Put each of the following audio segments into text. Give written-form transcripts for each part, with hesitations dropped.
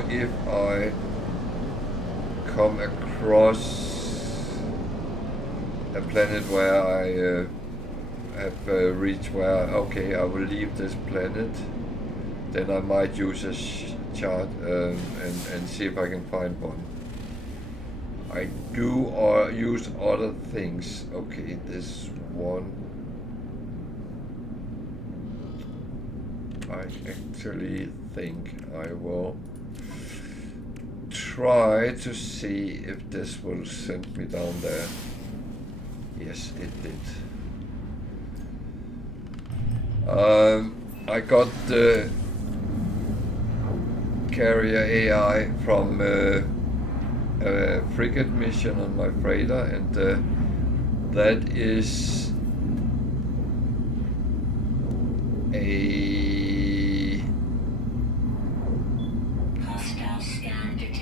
or if I come across a planet where I have reached where, okay, I will leave this planet, then I might use a chart and see if I can find one. I do use other things. Okay, this one I actually think I will try to see if this will send me down there. Yes, it did. I got the carrier AI from a frigate mission on my freighter, and that is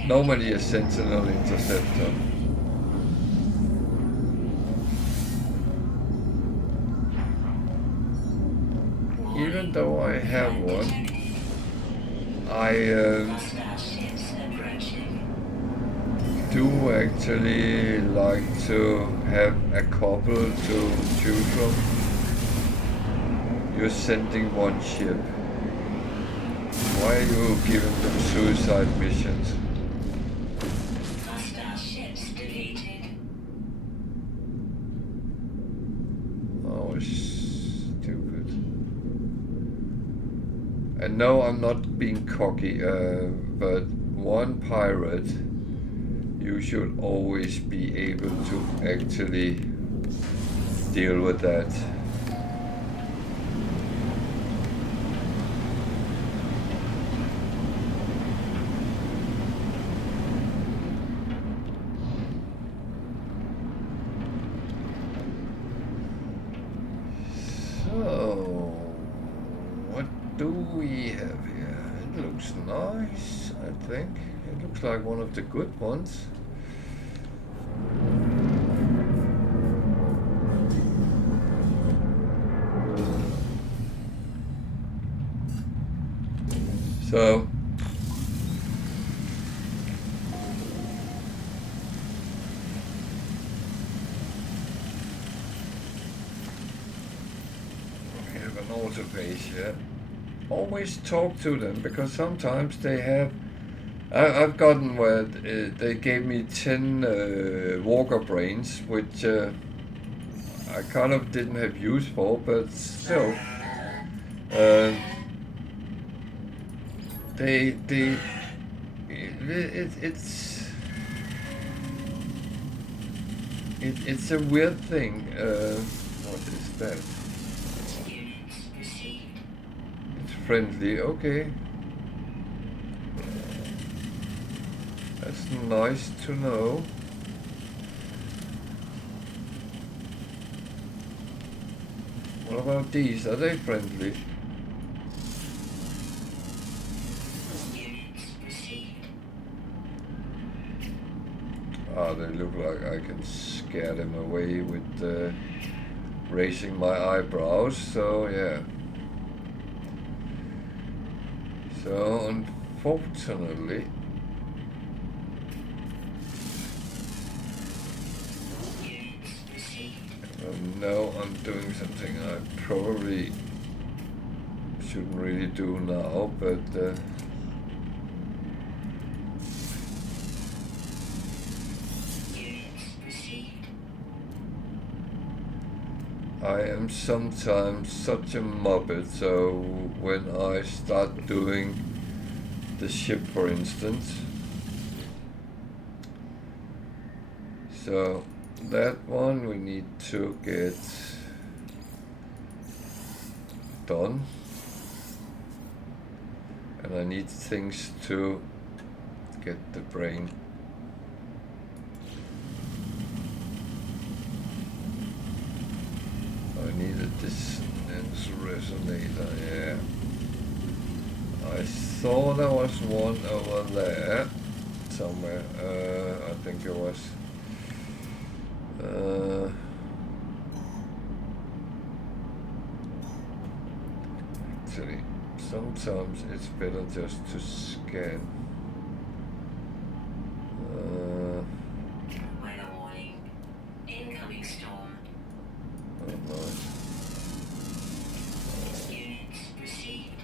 normally a Sentinel interceptor. Even though I have one, I do actually like to have a couple to choose from. You're sending one ship. Why are you giving them suicide missions? Oh, stupid. And no, I'm not being cocky, but one pirate, you should always be able to actually deal with that. So, what do we have here? It looks nice, I think. It looks like one of the good ones. So, we have an auto base here. Always talk to them, because sometimes they have... I've gotten where they gave me 10 walker brains, which I kind of didn't have use for, but still. It's a weird thing. What is that? It's friendly, okay. That's nice to know. What about these? Are they friendly? Ah, they look like I can scare them away with raising my eyebrows, so yeah. So unfortunately, now I'm doing something I probably shouldn't really do now, but I am sometimes such a muppet, so when I start doing the ship, for instance, so that one we need to get done, and I need things to get the brain. I need a dissonance resonator, yeah. I saw there was one over there somewhere, I think it was. Actually, sometimes it's better just to scan. Weather warning. Incoming storm. Oh no. Units received.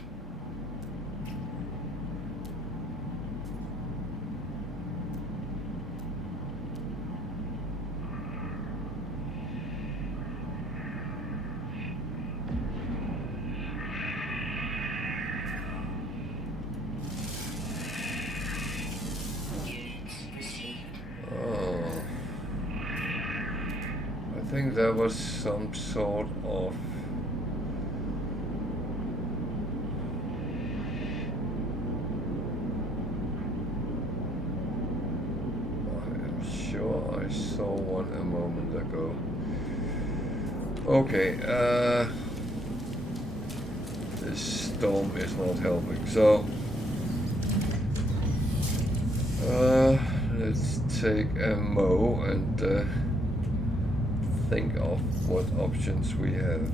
Oh. I think there was some sort of I saw one a moment ago. Okay, this storm is not helping, so let's take a mow and think of what options we have.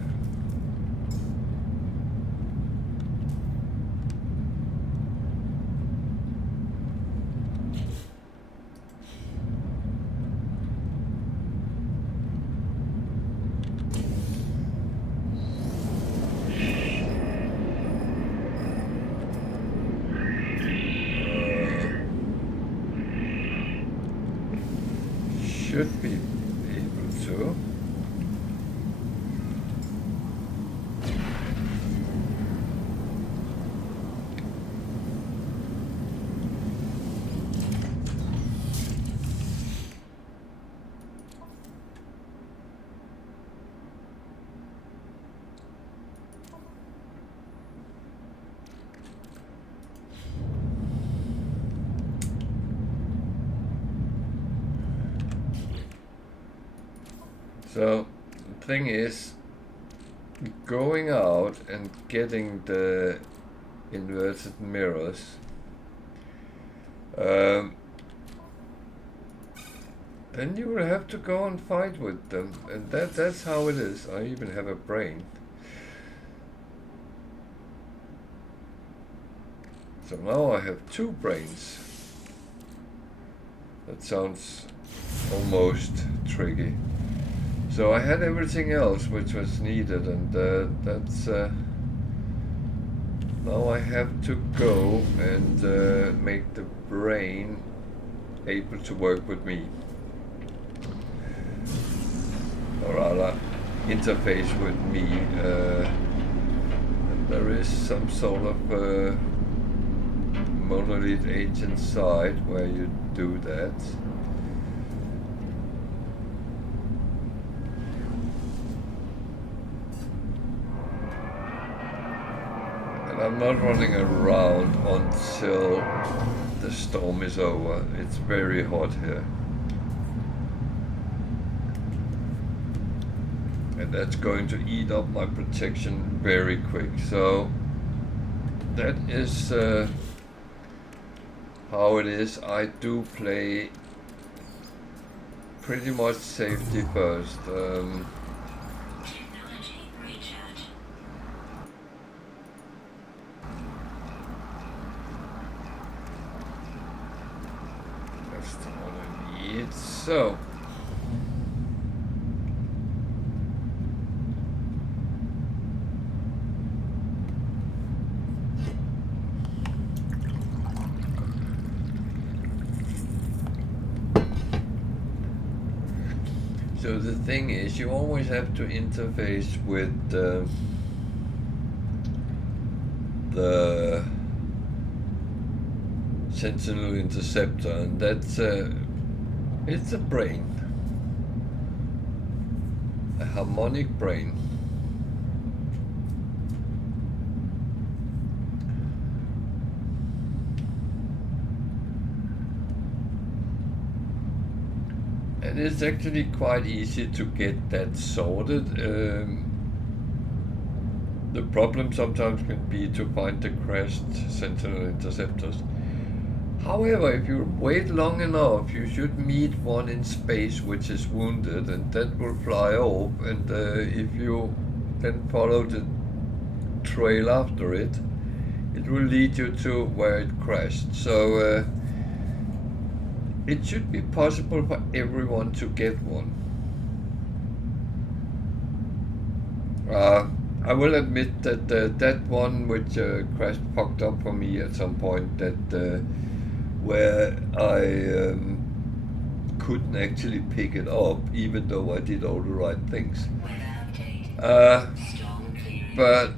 Should be able to. So the thing is, going out and getting the inverted mirrors, then you will have to go and fight with them, and that's how it is. I even have a brain. So now I have 2 brains. That sounds almost tricky. So I had everything else which was needed, and that's now I have to go and make the brain able to work with me, or rather interface with me. And there is some sort of monolith agent site where you do that. I'm not running around until the storm is over. It's very hot here. And that's going to eat up my protection very quick. So that is how it is. I do play pretty much safety first. So, the thing is, you always have to interface with the Sentinel Interceptor, and that's it's a brain, a harmonic brain. And it's actually quite easy to get that sorted. The problem sometimes can be to find the crashed Sentinel Interceptors. However, if you wait long enough, you should meet one in space which is wounded, and that will fly off, and if you then follow the trail after it, it will lead you to where it crashed. So it should be possible for everyone to get one. I will admit that that one which crashed popped up for me at some point, that where I couldn't actually pick it up, even though I did all the right things. But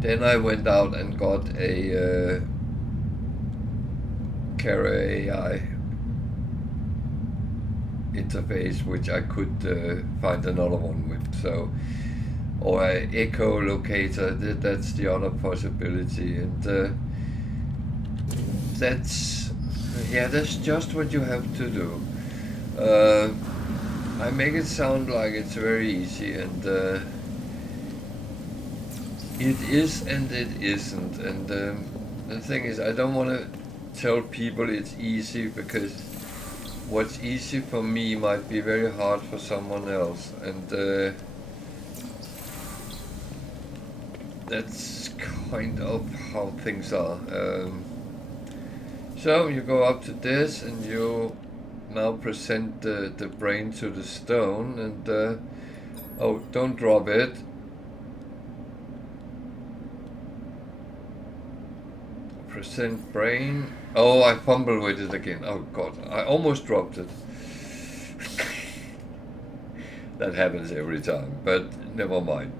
then I went out and got a Carrier AI interface, which I could find another one with. So, or an echolocator. That's the other possibility, and that's just what you have to do. I make it sound like it's very easy, and it is and it isn't. And the thing is, I don't want to tell people it's easy, because what's easy for me might be very hard for someone else, and that's kind of how things are. So you go up to this, and you now present the brain to the stone, and oh, don't drop it. Present brain. Oh, I fumbled with it again. Oh god, I almost dropped it. That happens every time, but never mind.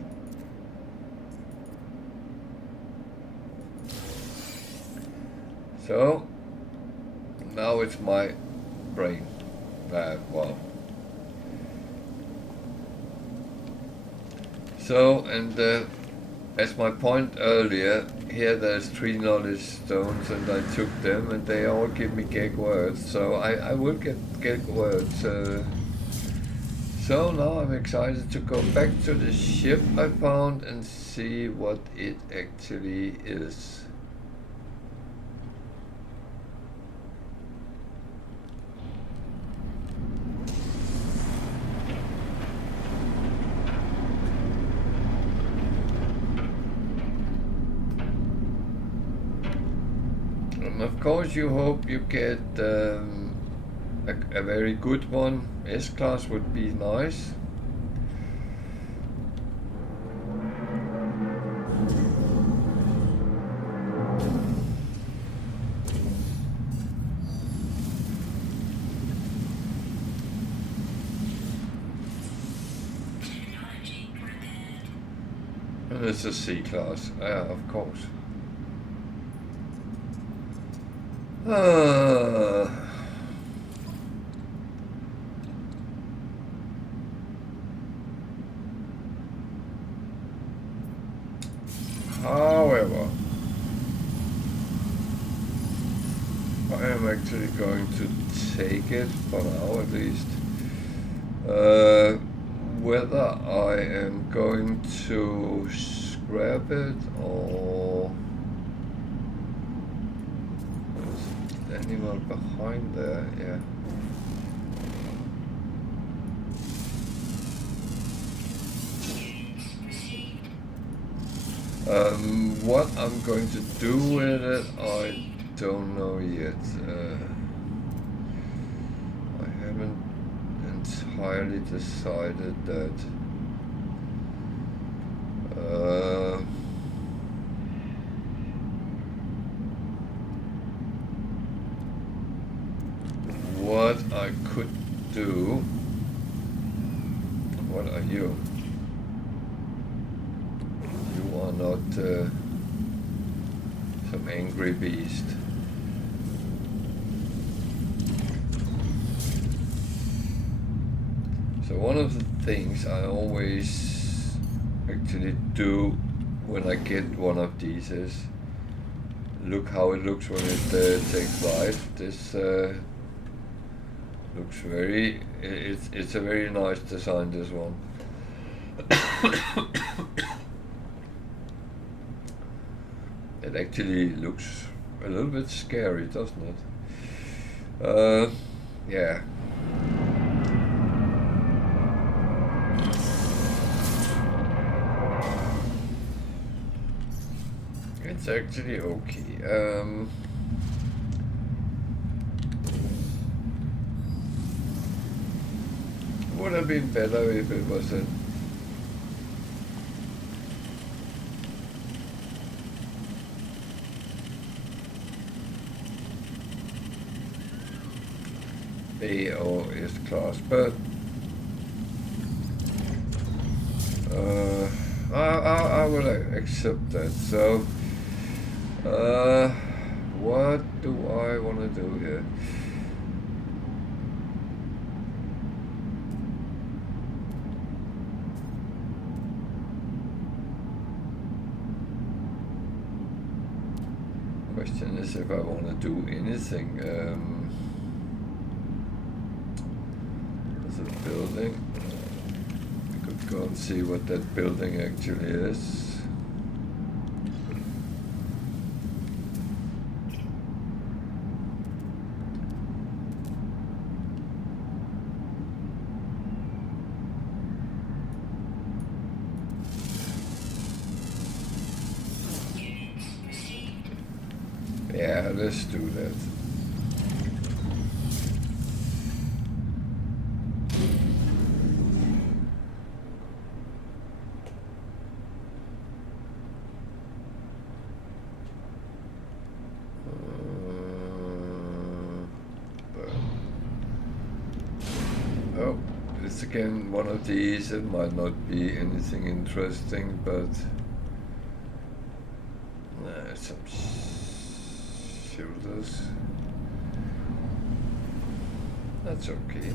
So now it's my brain. Wow. So, and as my point earlier, here there's 3 knowledge stones, and I took them, and they all give me gag words, so I will get gag words. So now I'm excited to go back to the ship I found and see what it actually is. Of course, you hope you get a very good one. S-Class would be nice. And it's a C-Class, yeah, of course. However, I am actually going to take it, for now at least. Whether I am going to scrap it or... There's an animal behind there, yeah. What I'm going to do with it, I don't know yet. I haven't entirely decided that. What I could do. What are you? You are not some angry beast. So one of the things I always actually do when I get one of these is look how it looks when it takes flight. This looks very, it's a very nice design, this one. It actually looks a little bit scary, doesn't it? Yeah. It's it's actually okay. Would have been better if it was a A or S class, but I will accept that. So, what do I want to do here? Question is if I want to do anything. There's a building. We could go and see what that building actually is. Yeah, let's do that. Oh, it's again one of these. It might not be anything interesting, but some shoulders. That's okay.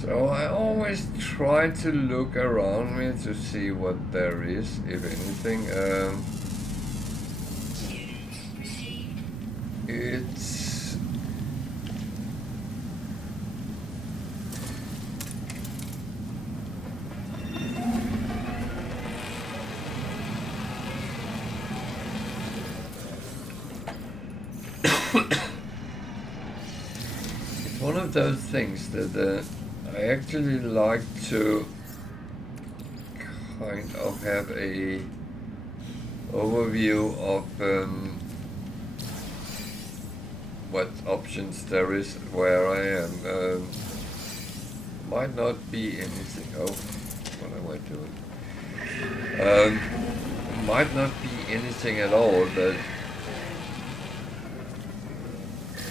So I always try to look around me to see what there is, if anything. It's one of those things that I actually like to kind of have a overview of what options there is where I am. Might not be anything. Oh, what am I doing? Might not be anything at all, but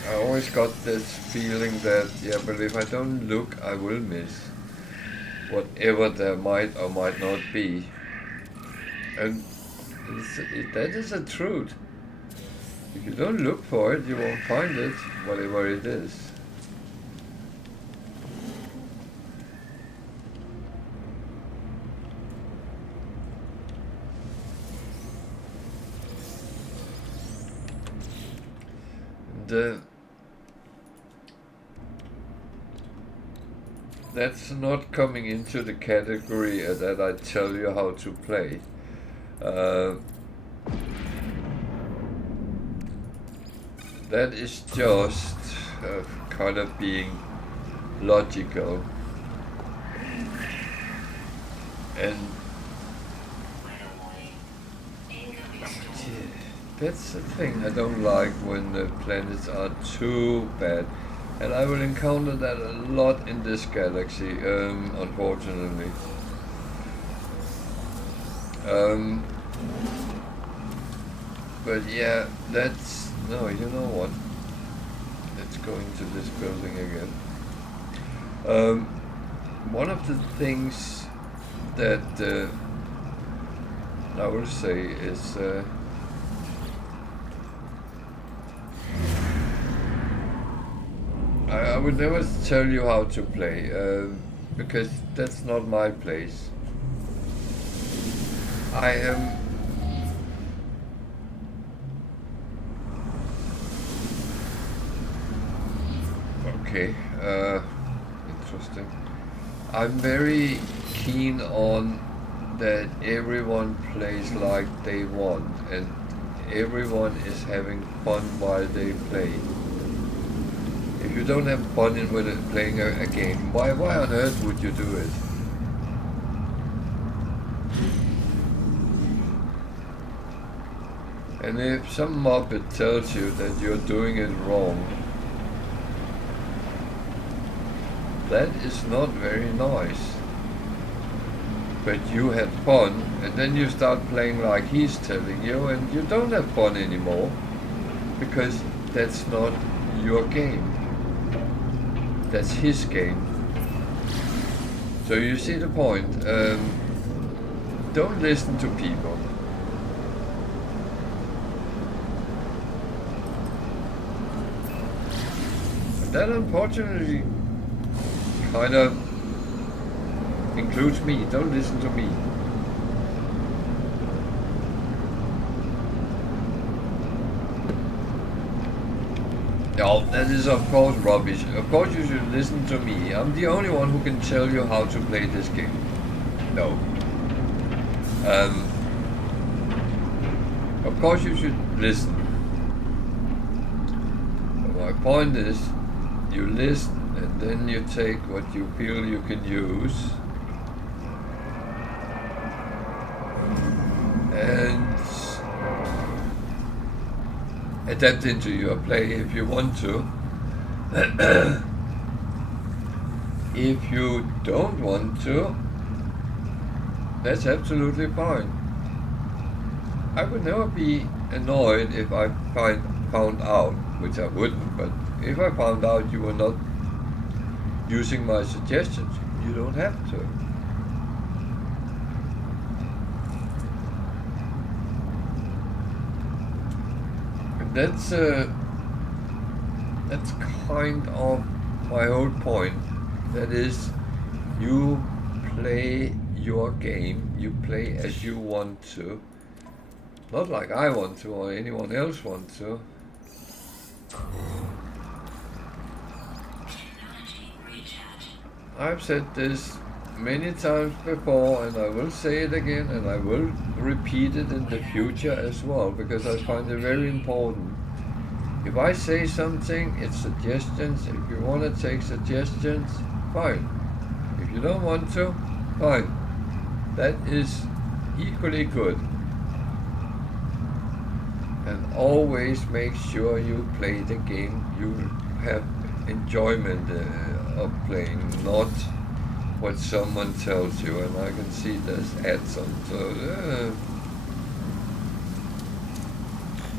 I always got this feeling that, yeah, but if I don't look, I will miss whatever there might or might not be. And that is the truth. If you don't look for it, you won't find it, whatever it is. That's not coming into the category that I tell you how to play. That is just kind of being logical. And that's the thing I don't like, when the planets are too bad. And I will encounter that a lot in this galaxy, unfortunately. But yeah, that's... No, you know what? Let's go into this building again. One of the things that I will say is... I would never tell you how to play, because that's not my place. I am... Okay, interesting. I'm very keen on that everyone plays like they want and everyone is having fun while they play. If you don't have fun with playing a game, why on earth would you do it? And if some muppet tells you that you're doing it wrong, that is not very nice. But you had fun, and then you start playing like he's telling you, and you don't have fun anymore, because that's not your game. That's his game. So you see the point. Don't listen to people. But that unfortunately kind of includes me. Don't listen to me. No, that is of course rubbish. Of course you should listen to me. I'm the only one who can tell you how to play this game. No. Of course you should listen. But my point is, you listen and then you take what you feel you can use and adapt into your play if you want to. If you don't want to, that's absolutely fine. I would never be annoyed if I found out, which I wouldn't, but if I found out you were not using my suggestions, you don't have to. And that's kind of my whole point. That is, you play your game, you play as you want to, not like I want to or anyone else wants to. I've said this many times before and I will say it again and I will repeat it in the future as well, because I find it very important. If I say something, it's suggestions. If you want to take suggestions, fine. If you don't want to, fine. That is equally good. And always make sure you play the game you have enjoyment of playing, not what someone tells you. And I can see there's ads on. So,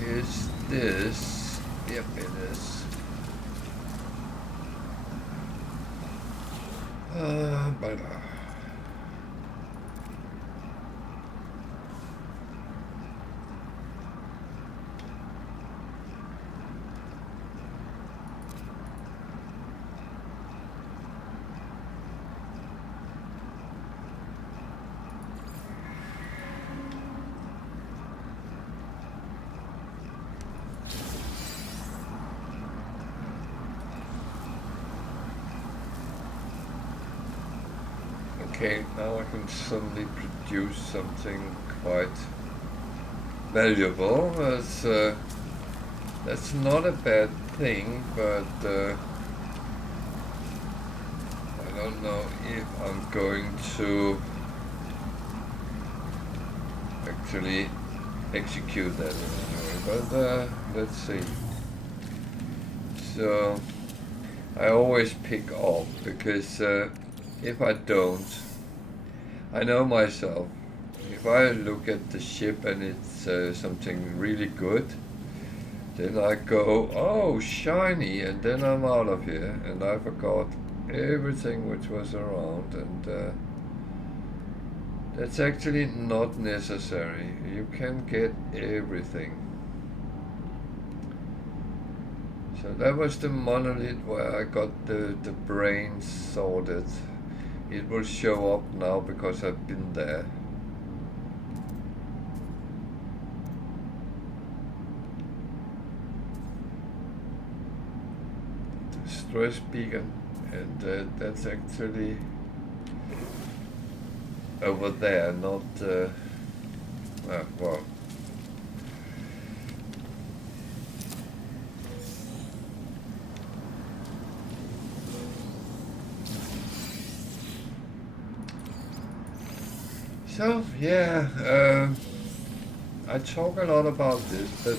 is this? Yep, it is. But okay, now I can suddenly produce something quite valuable. That's not a bad thing, but I don't know if I'm going to actually execute that anyway, but let's see. So I always pick up, because if I don't, I know myself. If I look at the ship and it's something really good, then I go, oh, shiny, and then I'm out of here, and I forgot everything which was around, and that's actually not necessary. You can get everything. So that was the monolith where I got the brains sorted. It will show up now because I've been there. distress beacon, and that's actually over there, not well. So yeah, I talk a lot about this, but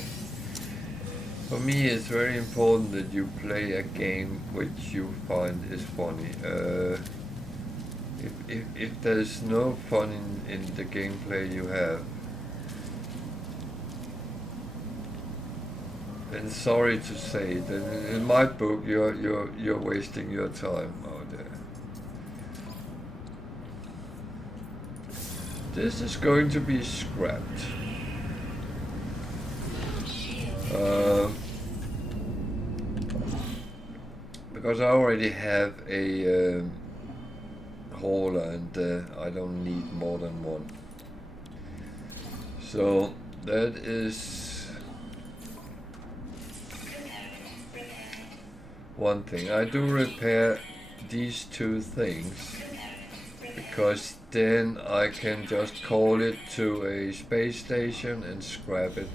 for me it's very important that you play a game which you find is funny. If there's no fun in the gameplay you have, then sorry to say, then in my book you're wasting your time out there. This is going to be scrapped. Because I already have a hauler and I don't need more than one. So that is one thing. I do repair these two things because then I can just call it to a space station and scrap it.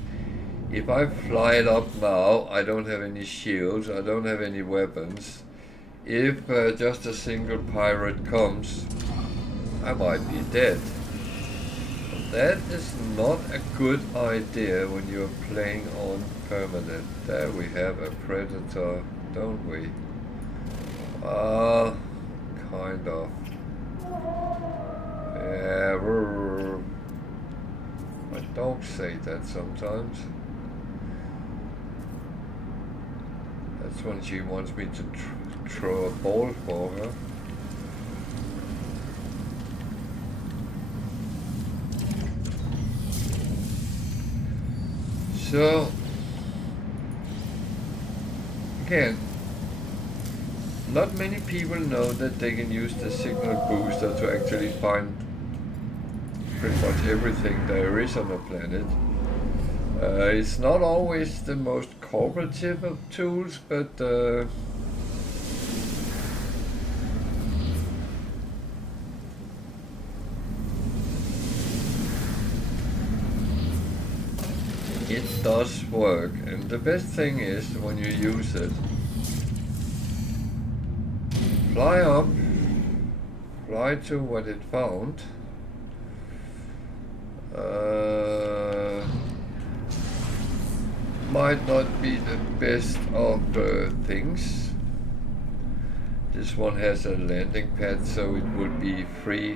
If I fly it up now, I don't have any shields, I don't have any weapons. If just a single pirate comes, I might be dead. That is not a good idea when you're playing on Permadeath. There we have a predator, don't we? Kind of. Yeah, my dogs say that sometimes. That's when she wants me to throw a ball for her. So, again, not many people know that they can use the signal booster to actually find pretty much everything there is on the planet. It's not always the most cooperative of tools, but it does work, and the best thing is when you use it, fly up, fly to what it found, might not be the best of things. This one has a landing pad, so it would be free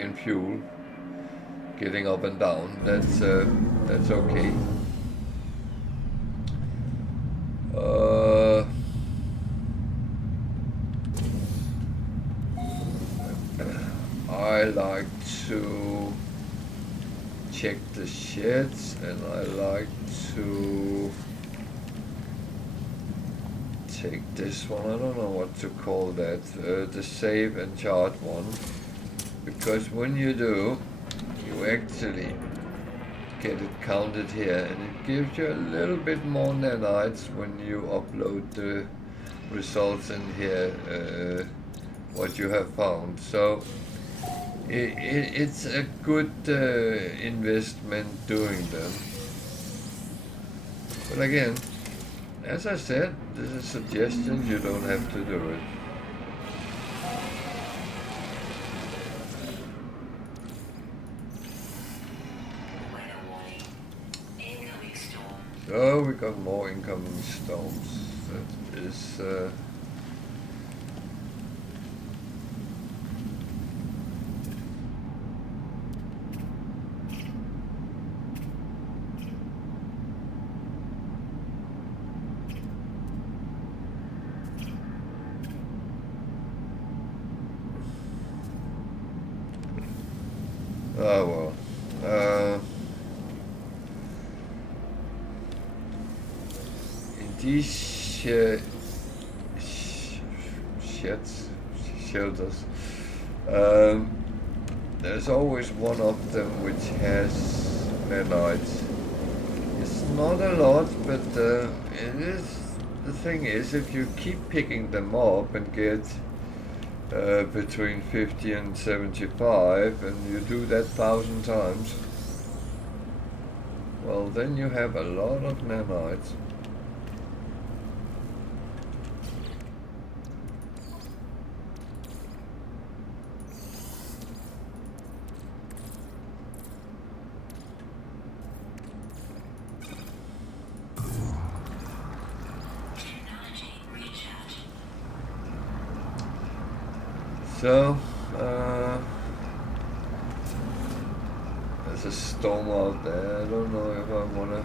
in fuel, getting up and down. That's okay. I like to check the sheds, and I like to take this one, I don't know what to call that, the save and chart one, because when you do, you actually get it counted here, and it gives you a little bit more nanites when you upload the results in here, what you have found. So it's a good investment doing them. But again, as I said, this is suggestions, you don't have to do it. So we got more incoming storms. That is oh well. In these shelters, there's always one of them which has nanites. It's not a lot, but it is the thing is, if you keep picking them up and get between 50 and 75, and you do that 1,000 times, well, then you have a lot of nanites. So, there's a storm out there. I don't know if I want to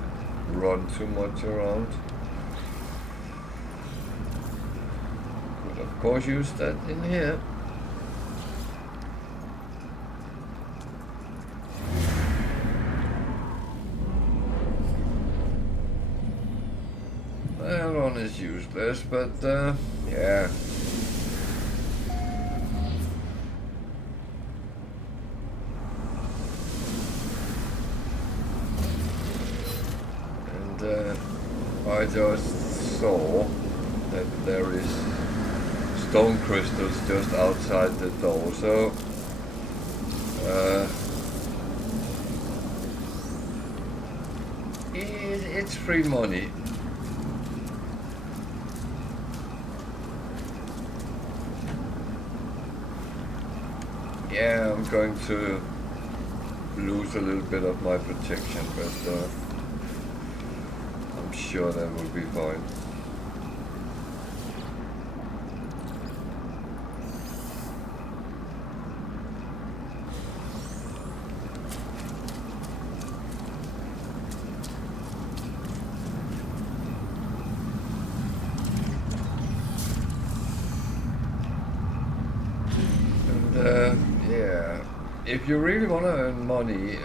run too much around. Could of course use that in here. That one is useless, but yeah. I just saw that there is stone crystals just outside the door, so it's free money. Yeah, I'm going to lose a little bit of my protection, but I'm sure that will be fine. And yeah, if you really want to earn money,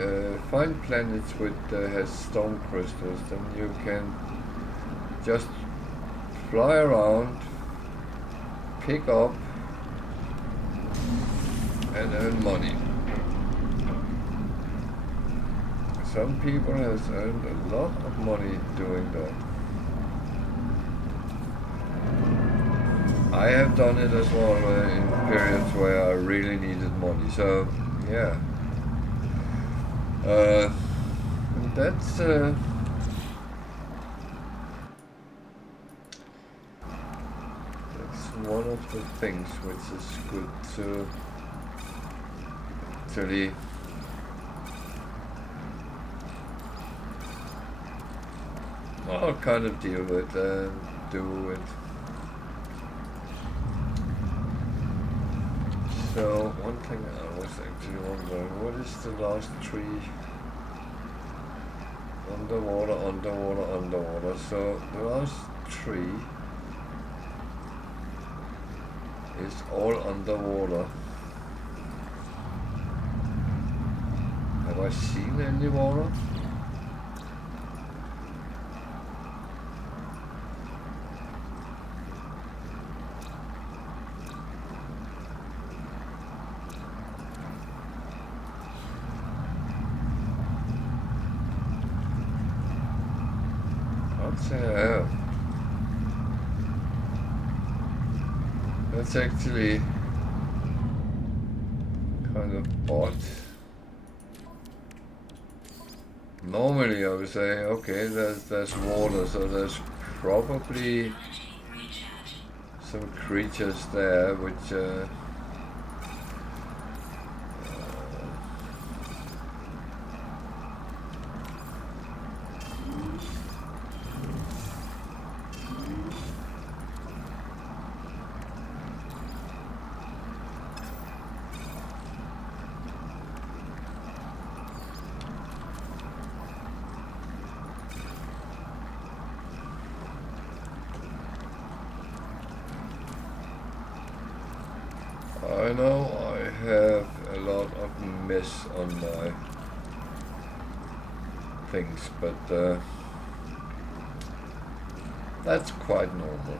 find planets with has stone crystals, then you can just fly around, pick up, and earn money. Some people has earned a lot of money doing that. I have done it as well in periods where I really needed money. So yeah, that's one of the things which is good to actually well, kind of deal with and do it. So one thing I was actually wondering, what is the last tree? Underwater, underwater, underwater. So the last tree is all underwater. Have I seen any water? Yeah. That's actually kind of odd. Normally I would say, okay, there's water, so there's probably some creatures there which I know I have a lot of mess on my things, but that's quite normal.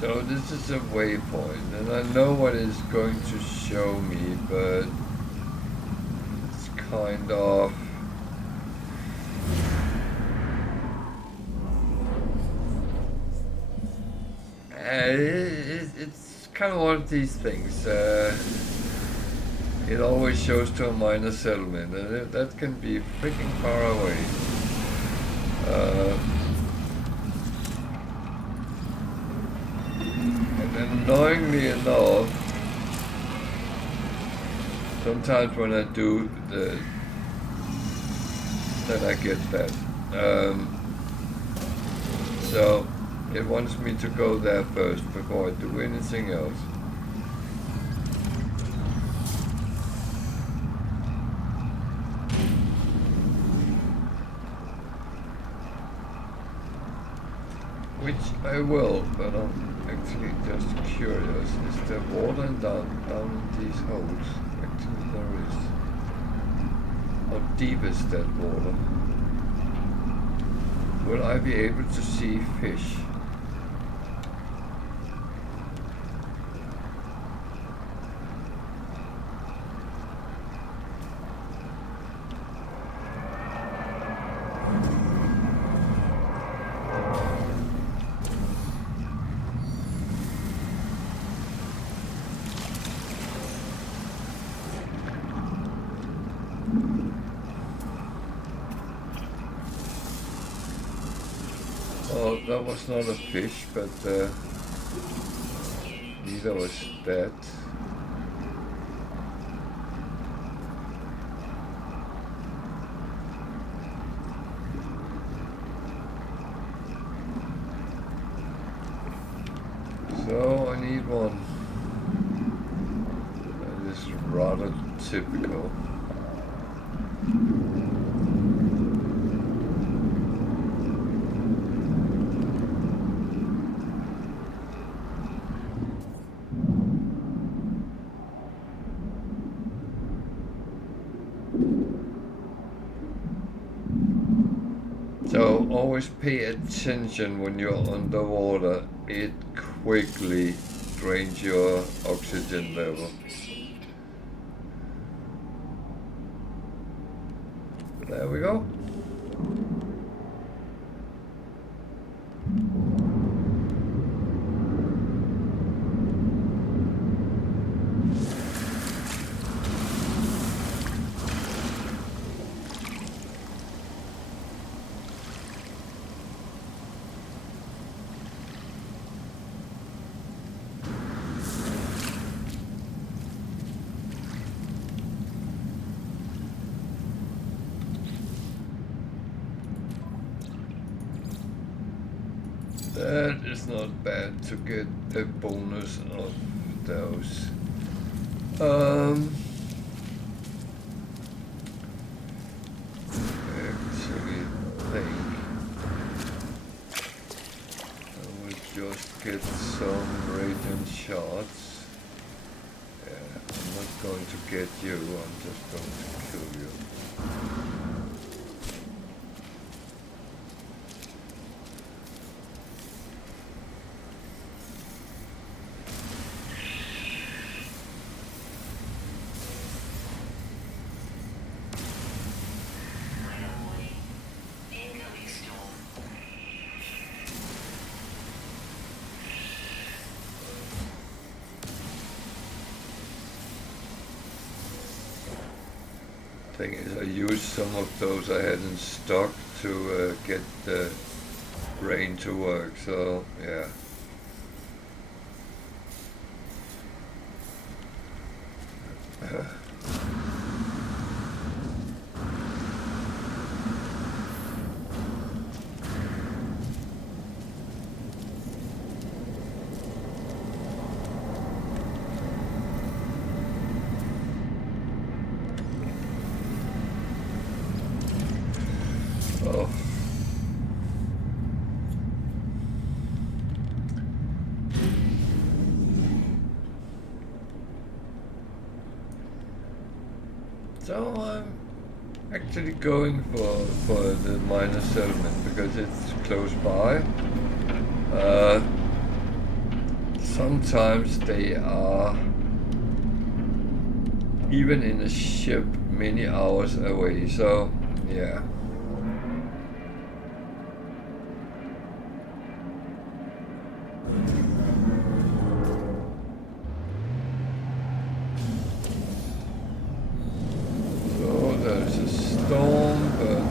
So this is a waypoint, and I know what it's going to show me, but it's kind of... it's kind of one of these things. It always shows to a minor settlement, and that can be freaking far away. And annoyingly enough, sometimes when I do then I get that. So it wants me to go there first before I do anything else. Which I will, but I'm actually just curious. Is there water down in these holes? Actually there is. How deep is that water? Will I be able to see fish? Oh, that was not a fish, but neither was that. So I need one. That is rather typical. So always pay attention when you're underwater. It quickly drains your oxygen level. There we go. That is not bad to get a bonus of those. Actually think I will just get some radiant shards. Yeah, I'm not going to get you, I'm just going to kill you. Thing is, I used some of those I had in stock to get the rain to work, so yeah. Oh. So I'm actually going for the minor settlement because it's close by. sometimes they are even in a ship many hours away, so yeah. So there's a storm, but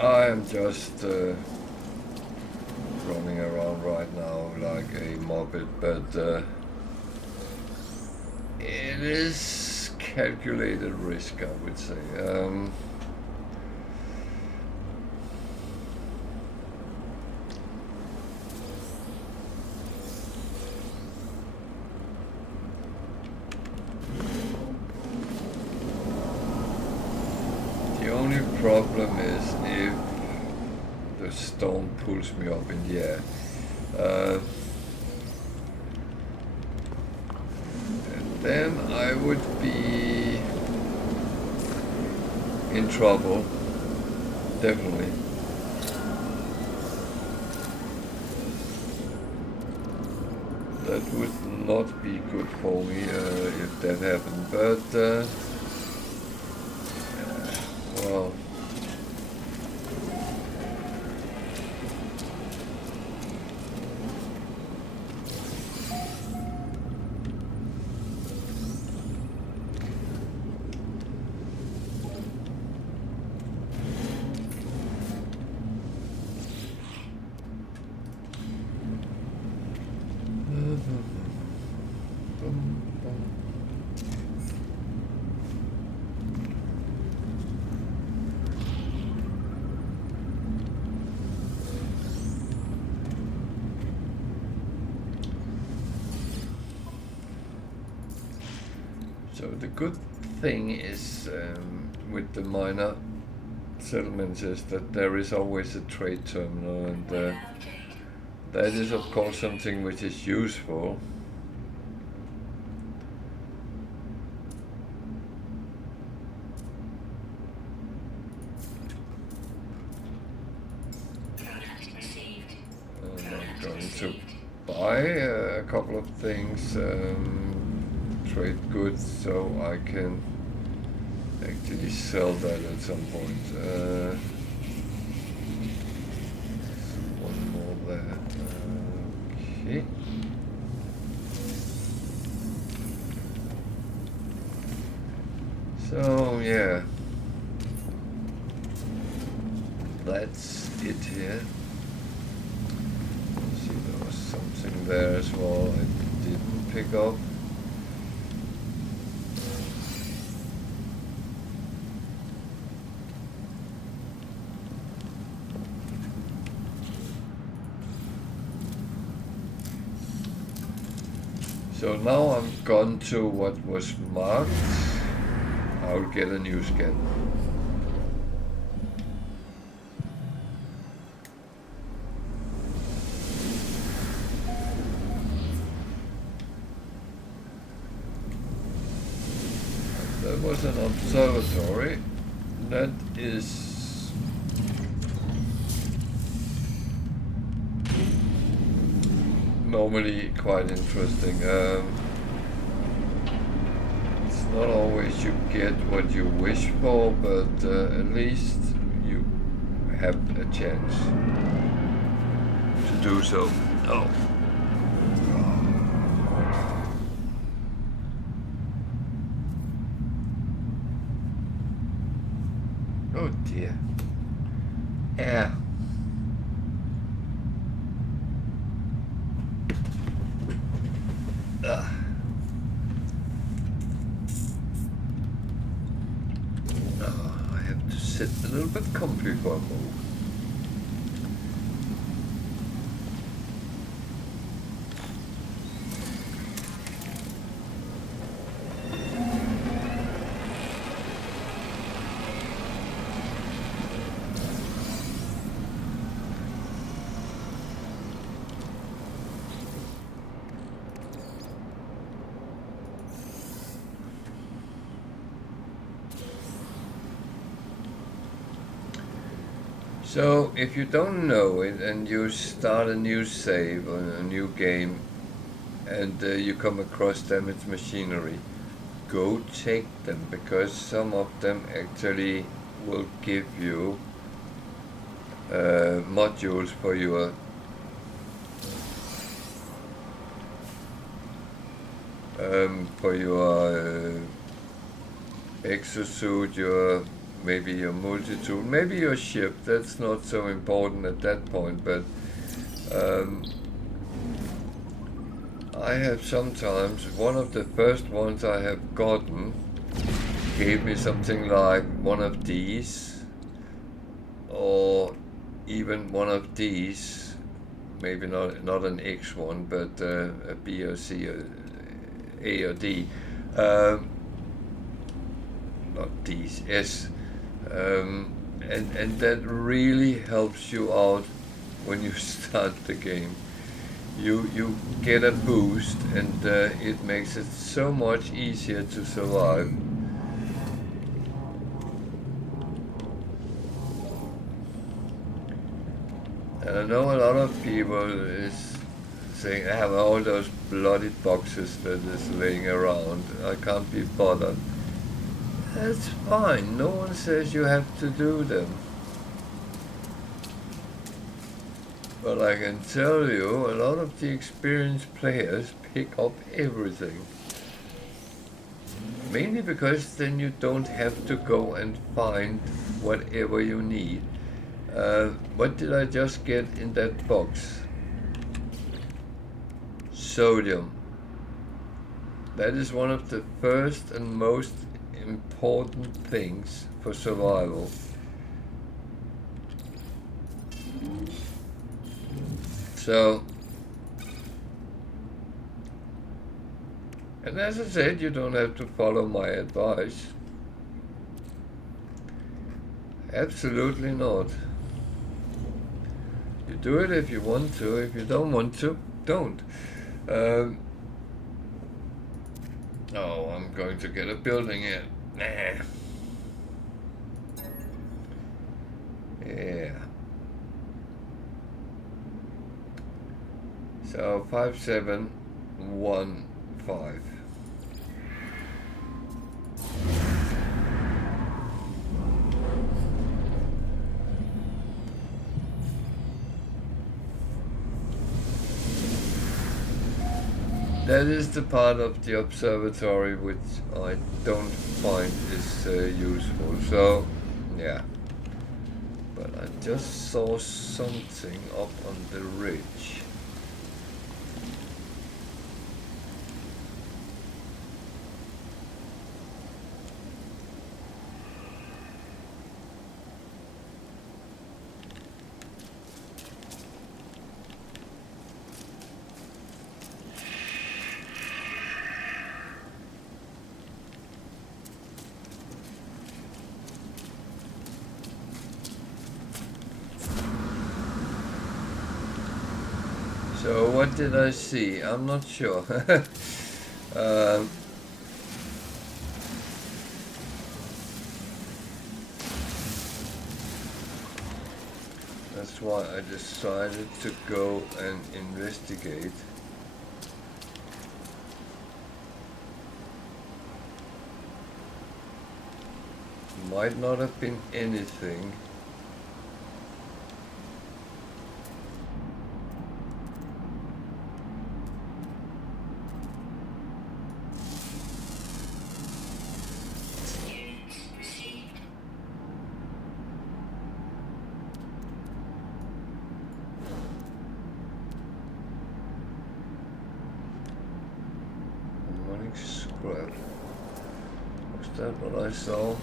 I'm just running around right now like a morbid, but it is calculated risk, I would say. The only problem is if the storm pulls me up in the air. And then I would be in trouble, definitely. That would not be good for me if that happened, but well, so the good thing is with the minor settlements is that there is always a trade terminal, and that is of course something which is useful. And I'm going to buy a couple of things, trade goods, so I can actually sell that at some point. One more there. Okay. So yeah, that's it here. Let's see, there was something there as well I didn't pick up. So now I'm gone to what was marked. I'll get a new scan. That was an observatory. That is normally quite interesting. It's not always you get what you wish for, but at least you have a chance to do so. Oh. Oh dear. Yeah. sit a little bit comfy for a move. So, if you don't know it and you start a new save or a new game and you come across damaged machinery, go check them, because some of them actually will give you modules for your exosuit, maybe your multi-tool, maybe your ship. That's not so important at that point, but I have sometimes, one of the first ones I have gotten gave me something like one of these, or even one of these, maybe not an X one, but a B or C or A or D, not these, S. And that really helps you out when you start the game. You get a boost, and it makes it so much easier to survive. And I know a lot of people is saying, I have all those bloody boxes that is laying around, I can't be bothered. That's fine, no one says you have to do them. But I can tell you, a lot of the experienced players pick up everything. Mainly because then you don't have to go and find whatever you need. What did I just get in that box? Sodium. That is one of the first and most important things for survival. So, and as I said, you don't have to follow my advice. Absolutely not. You do it if you want to. If you don't want to, don't. Oh, I'm going to get a building here. Nah. Yeah. So 5715. That is the part of the observatory which I don't find is useful. So, yeah. But I just saw something up on the ridge. So what did I see? I'm not sure. That's why I decided to go and investigate. Might not have been anything. Demonic scrap. Was that what I saw?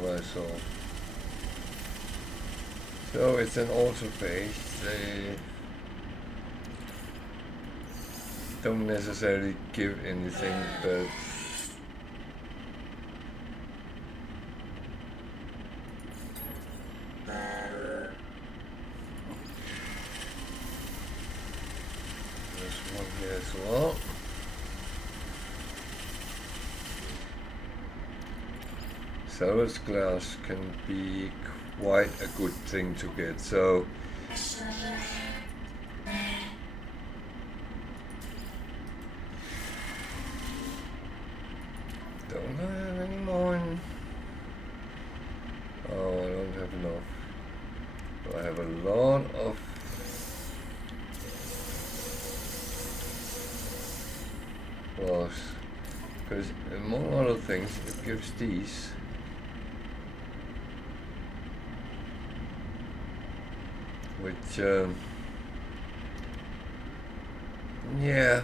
what I saw. So it's an autoface. They don't necessarily give anything, but there's one here as well. Salvage glass can be quite a good thing to get, so don't I have any more? Oh, I don't have enough. But I have a lot of glass, because among other things it gives these. Which, yeah,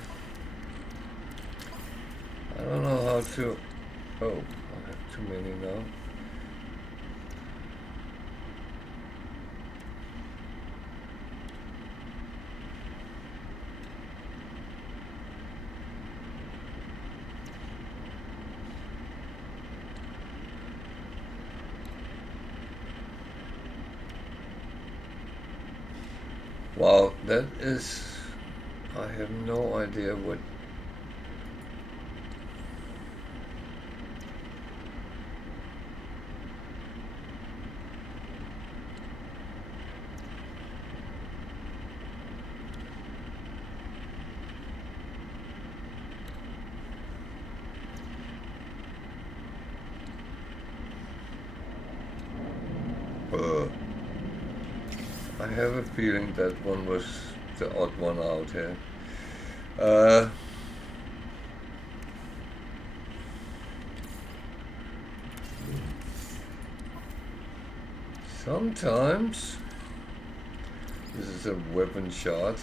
I don't know how to, oh, I have too many now. Wow, that is, I have no idea what. I have a feeling that one was the odd one out here. Sometimes this is a weapon shot.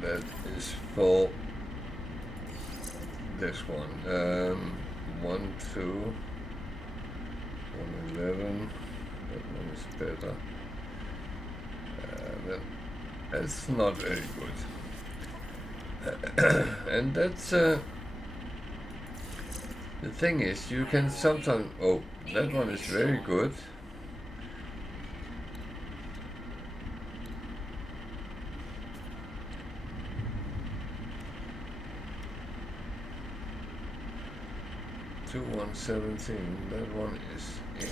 That is for this one. 1, 2, 111. That one is better. That's not very good. And that's the thing is, you can sometimes. Oh, that one is very good. To 117. That one is, yeah.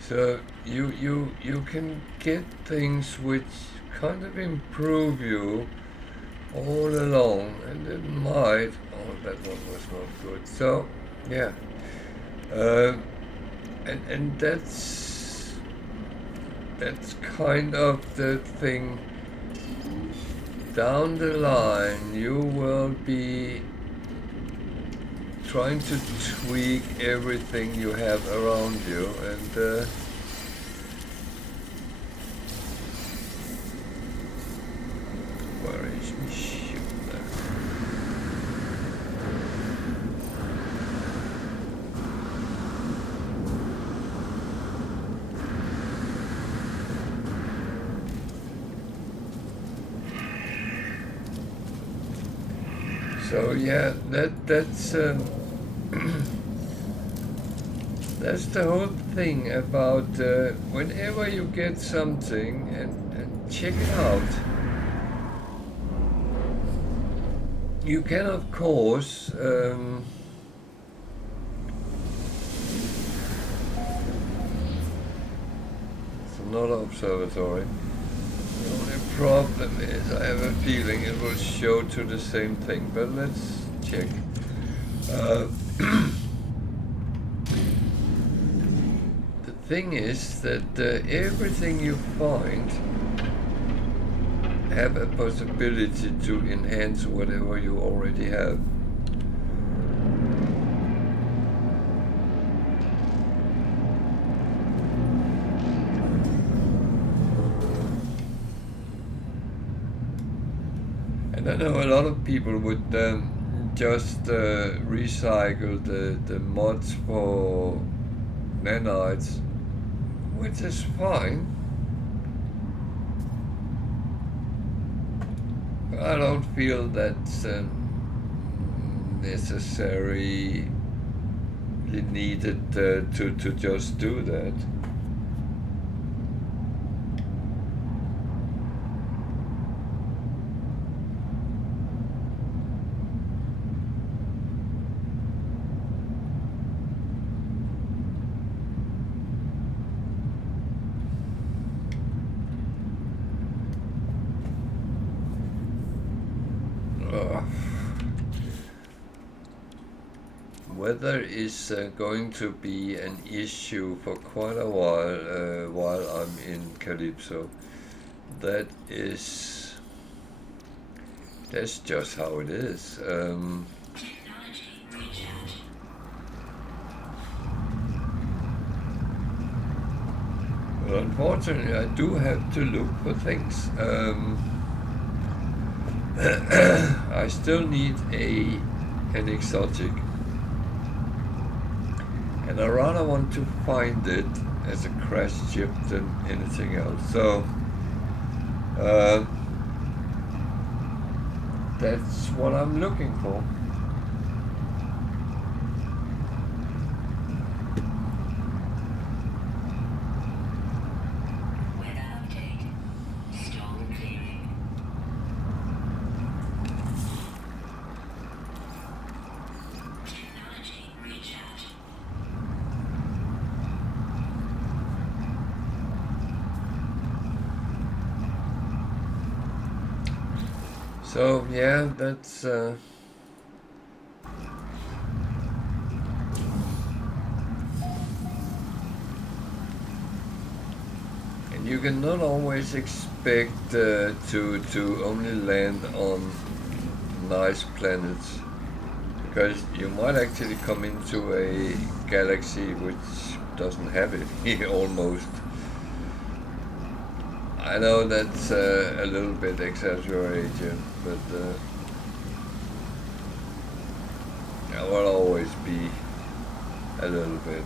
So you can get things which kind of improve you all along, and it might. Oh, that one was not good. So yeah, and that's kind of the thing. Down the line, you will be trying to tweak everything you have around you, and where is my ship there? So yeah, that's that's the whole thing about whenever you get something and check it out. You can, of course, it's another observatory. The only problem is I have a feeling it will show to the same thing, but let's check. The thing is that everything you find have a possibility to enhance whatever you already have. And I know a lot of people would just recycle the mods for nanites, which is fine. But I don't feel that's necessarily needed to just do that. Weather is going to be an issue for quite a while I'm in Calypso. That's just how it is. Well, unfortunately, I do have to look for things. I still need an exotic. And I rather want to find it as a crash chip than anything else. So that's what I'm looking for. So yeah, that's and you cannot always expect to only land on nice planets, because you might actually come into a galaxy which doesn't have it almost. I know that's a little bit exaggerated, but I will always be a little bit.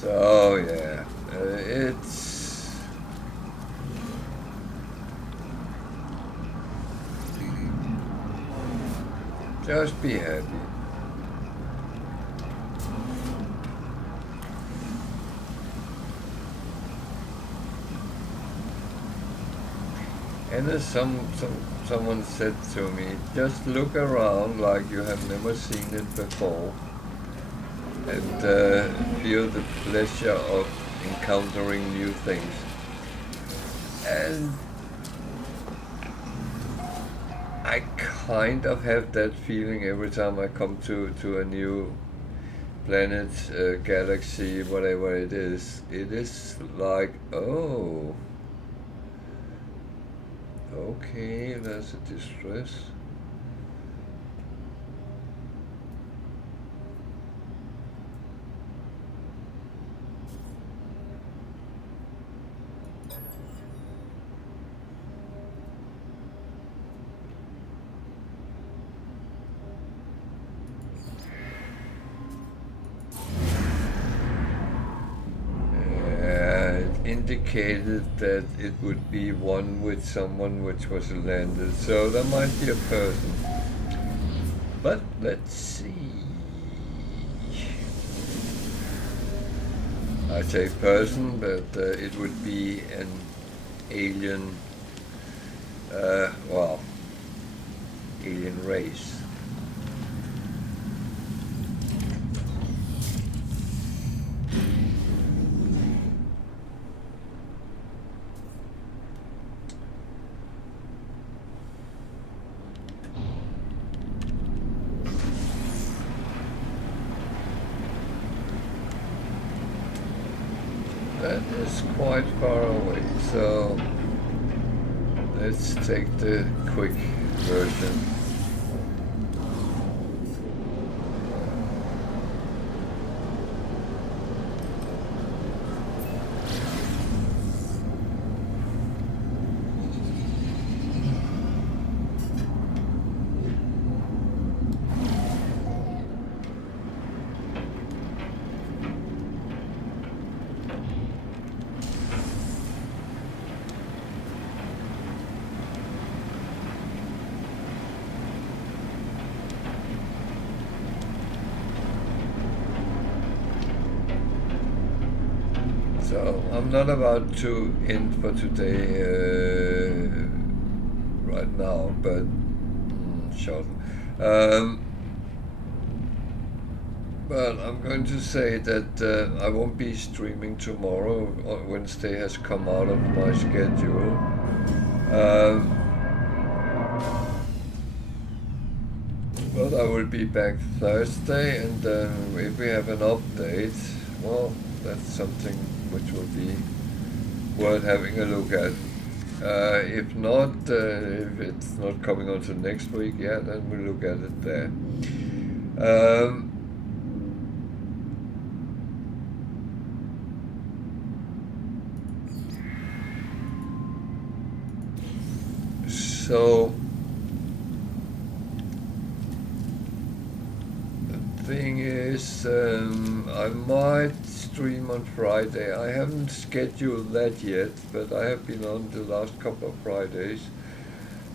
So yeah, it's just be happy. And as someone said to me, just look around like you have never seen it before, and feel the pleasure of encountering new things. And I kind of have that feeling every time I come to a new planet, galaxy, whatever it is. It is like, oh, okay, there's a distress. Indicated that it would be one with someone which was landed, so there might be a person. But let's see. I say person, but it would be an alien, well, alien race. That is quite far away, so let's take the quick version. So I'm not about to end for today right now, but short. But I'm going to say that I won't be streaming tomorrow. Wednesday has come out of my schedule. But I will be back Thursday, and if we have an update, well, that's something which will be worth having a look at. If not, if it's not coming on to next week, yeah, then we'll look at it there. So the thing is, I might stream on Friday. I haven't scheduled that yet, but I have been on the last couple of Fridays.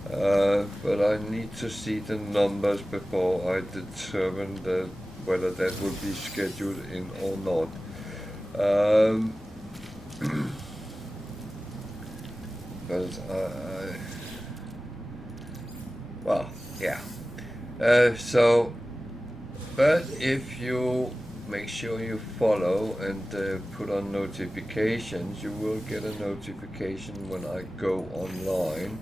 But I need to see the numbers before I determine whether that will be scheduled in or not. Because well, yeah. But if you make sure you follow and put on notifications, you will get a notification when I go online,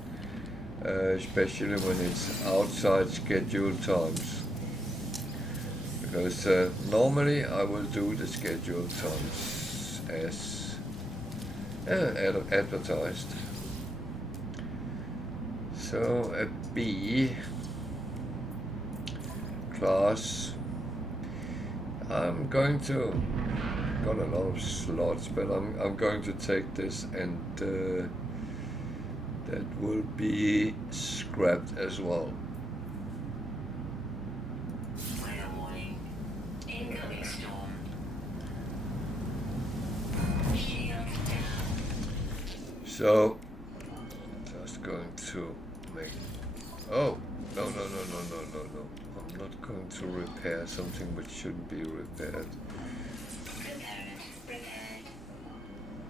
especially when it's outside scheduled times. Because normally I will do the scheduled times as advertised. So a B class. I'm going to got a lot of slots, but I'm going to take this, and that will be scrapped as well. Weather warning. Incoming storm. Shield down. So just going to make. Oh, no. I'm not going to repair something which shouldn't be repaired. Repaired.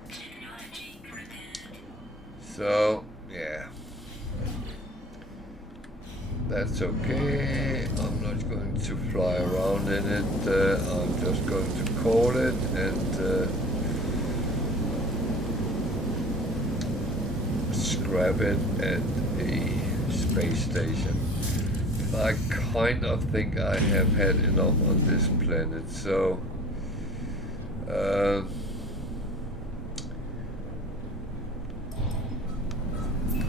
Technology repaired. So, yeah. That's okay. I'm not going to fly around in it. I'm just going to call it and scrap it at a space station. I kind of think I have had enough on this planet, so I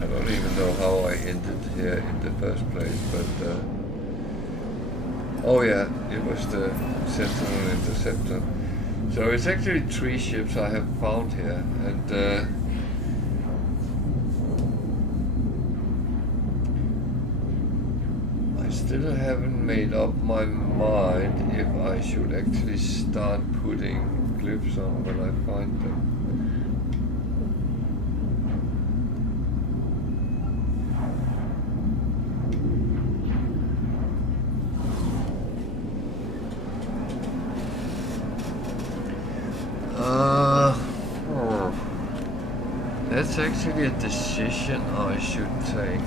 don't even know how I ended here in the first place, but oh yeah, it was the Sentinel Interceptor. So it's actually 3 ships I have found here, and still haven't made up my mind if I should actually start putting glyphs on when I find them. That's actually a decision I should take.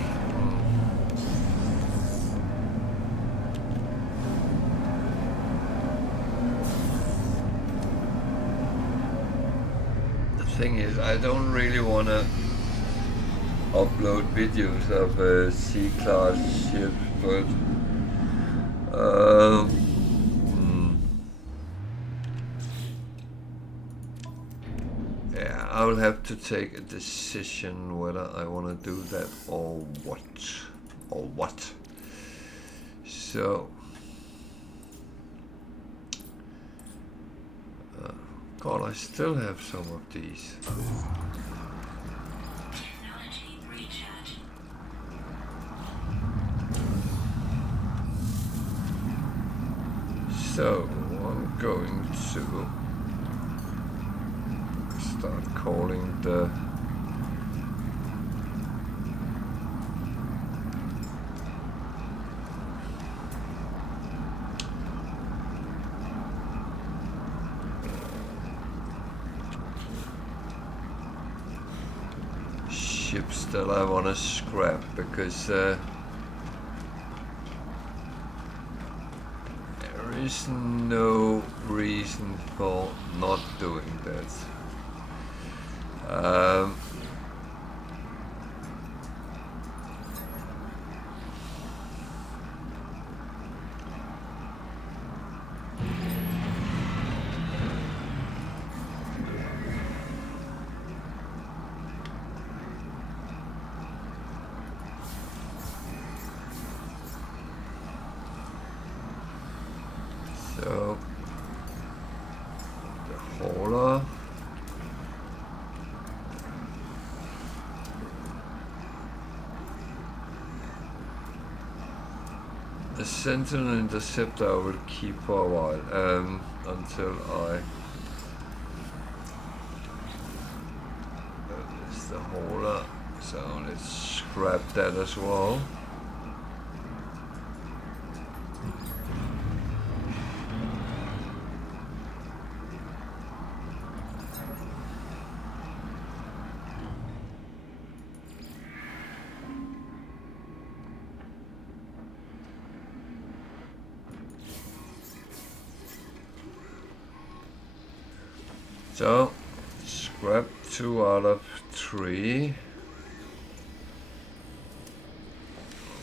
Thing is, I don't really want to upload videos of C-class ships, but yeah, I will have to take a decision whether I want to do that or what. So, God, I still have some of these. Technology recharge. So, I'm going to start calling the ships that I want to scrap, because there is no reason for not doing that. So the hauler, the Sentinel Interceptor I will keep for a while, until that is the hauler, so let's scrap that as well. So, scrap 2 out of 3.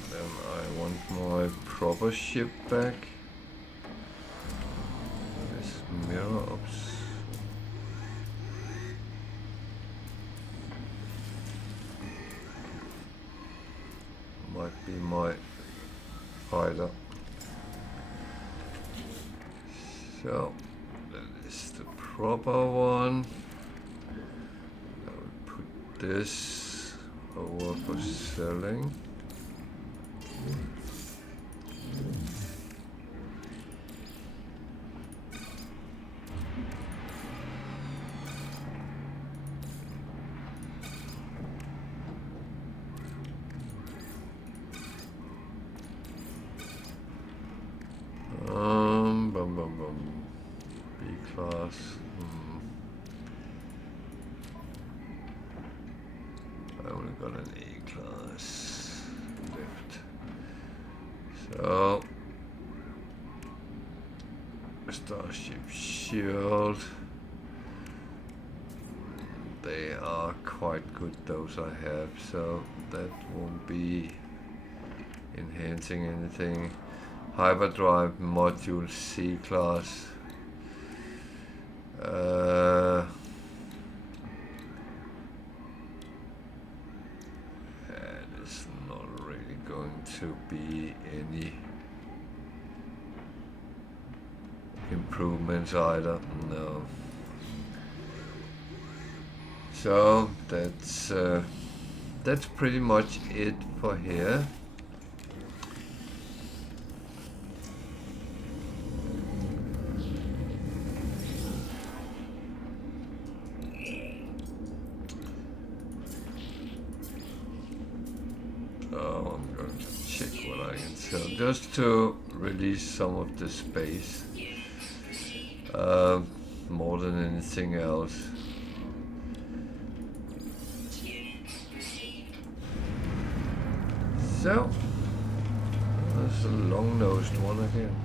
Then I want my proper ship back. This mirror ups. Might be my fighter. So, that is the proper one. I will put this over for selling. B-class. I only got an A-class left. So, Starship Shield. They are quite good, those I have, so that won't be enhancing anything. Hyperdrive module C-class. And it's not really going to be any improvements either, no. So that's pretty much it for here. I'm going to check what I can sell just to release some of the space, more than anything else. So, there's a long-nosed one again.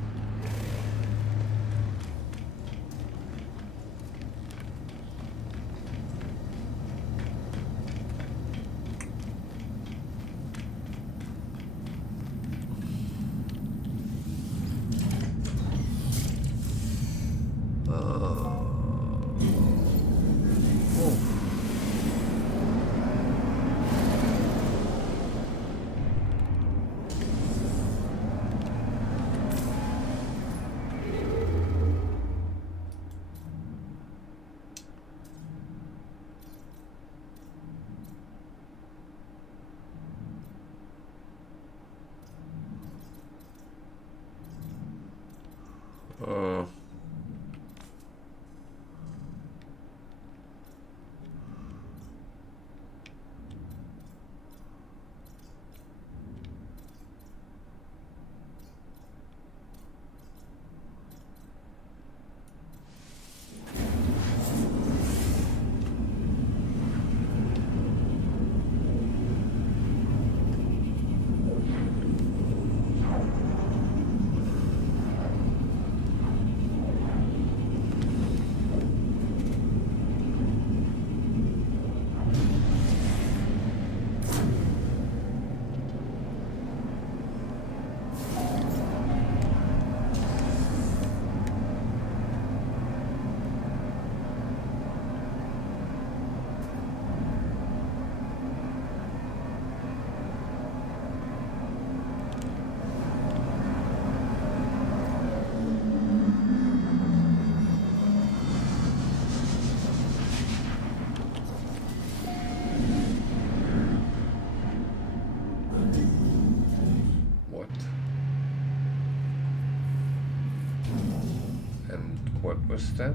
was that?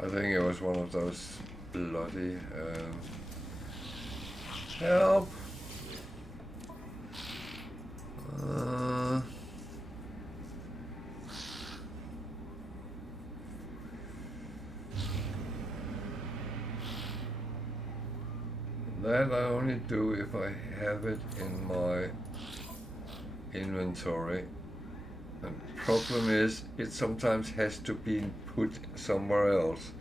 I think it was one of those bloody help. That I only do if I have it in my inventory. And the problem is, it sometimes has to be put somewhere else.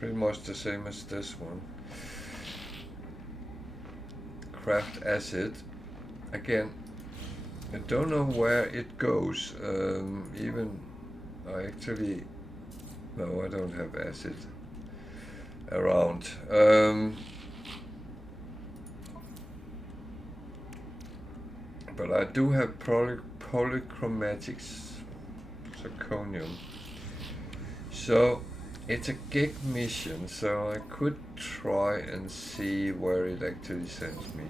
Pretty much the same as this one. Craft acid. Again, I don't know where it goes. Even I actually, no, I don't have acid around. But I do have polychromatic zirconium. So it's a gig mission, so I could try and see where it actually sends me.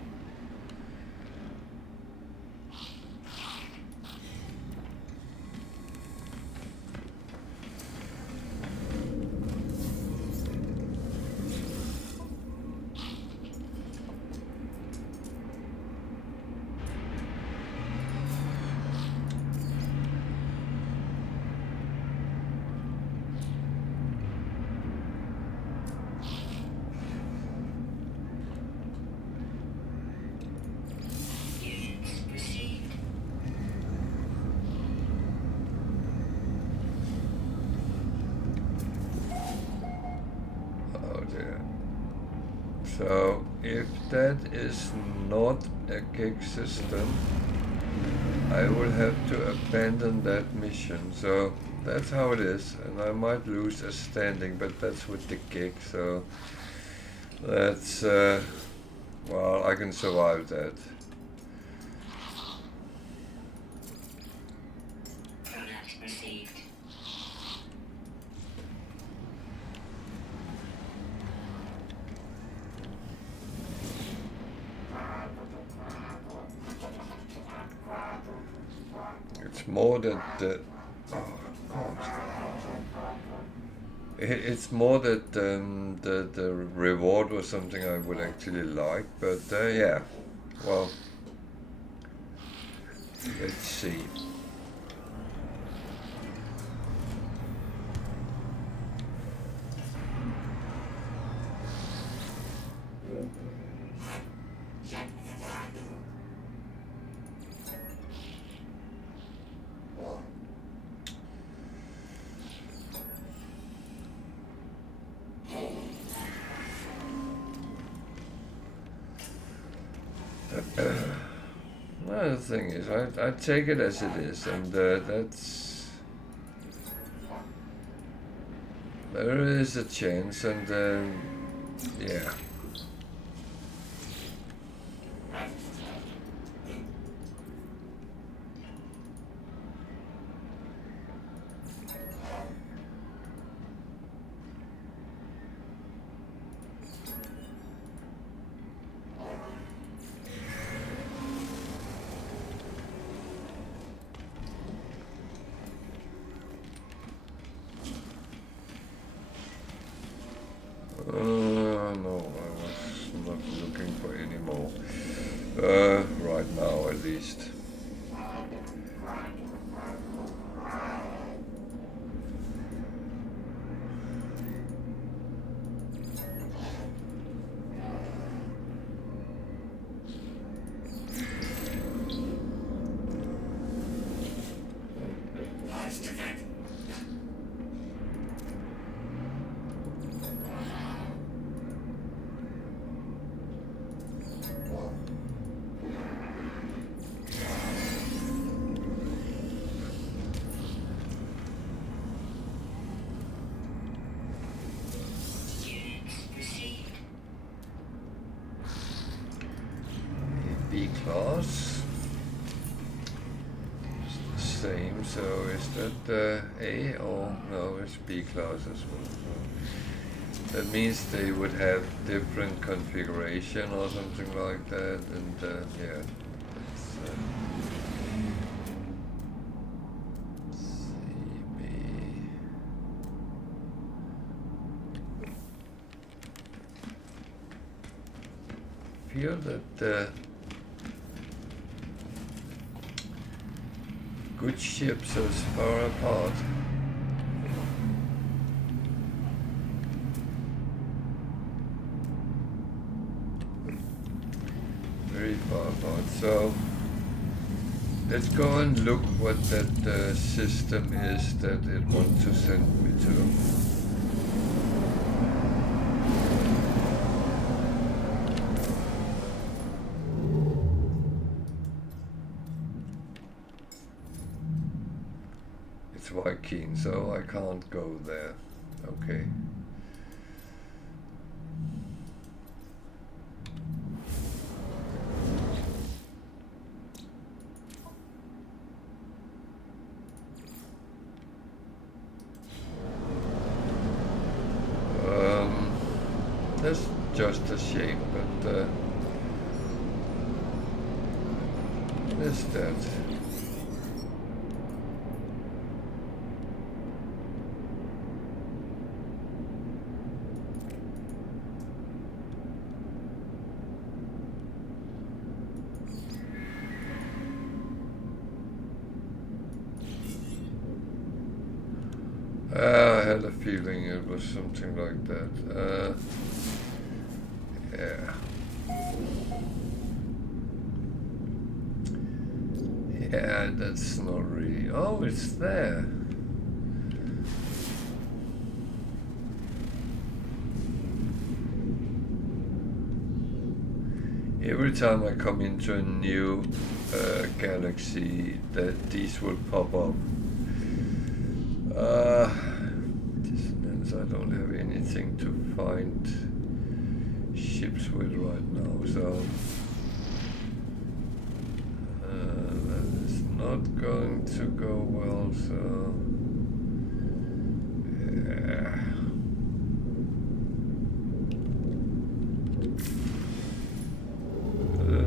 So if that is not a gig system, I will have to abandon that mission. So that's how it is, and I might lose a standing, but that's with the gig. So that's well, I can survive that. More that it's more that the reward was something I would actually like, but yeah, well, let's see. Well, the thing is, I take it as it is, and that's, there is a chance, and yeah. No, I was not looking for any more. Right now, at least. B class. same, so is that A or no, it's B class as well. So that means they would have different configuration or something like that, and yeah. Feel that good ships as far apart. Very far apart. So let's go and look what that system is that it wants to send me to. Viking, so I can't go there. Okay. That's just a shame, but there's that. I had a feeling it was something like that. Yeah. Yeah, that's not really... Oh, it's there. Every time I come into a new galaxy, these will pop up. Dissonance, I don't have anything to find ships with right now, so that is not going to go well, so yeah.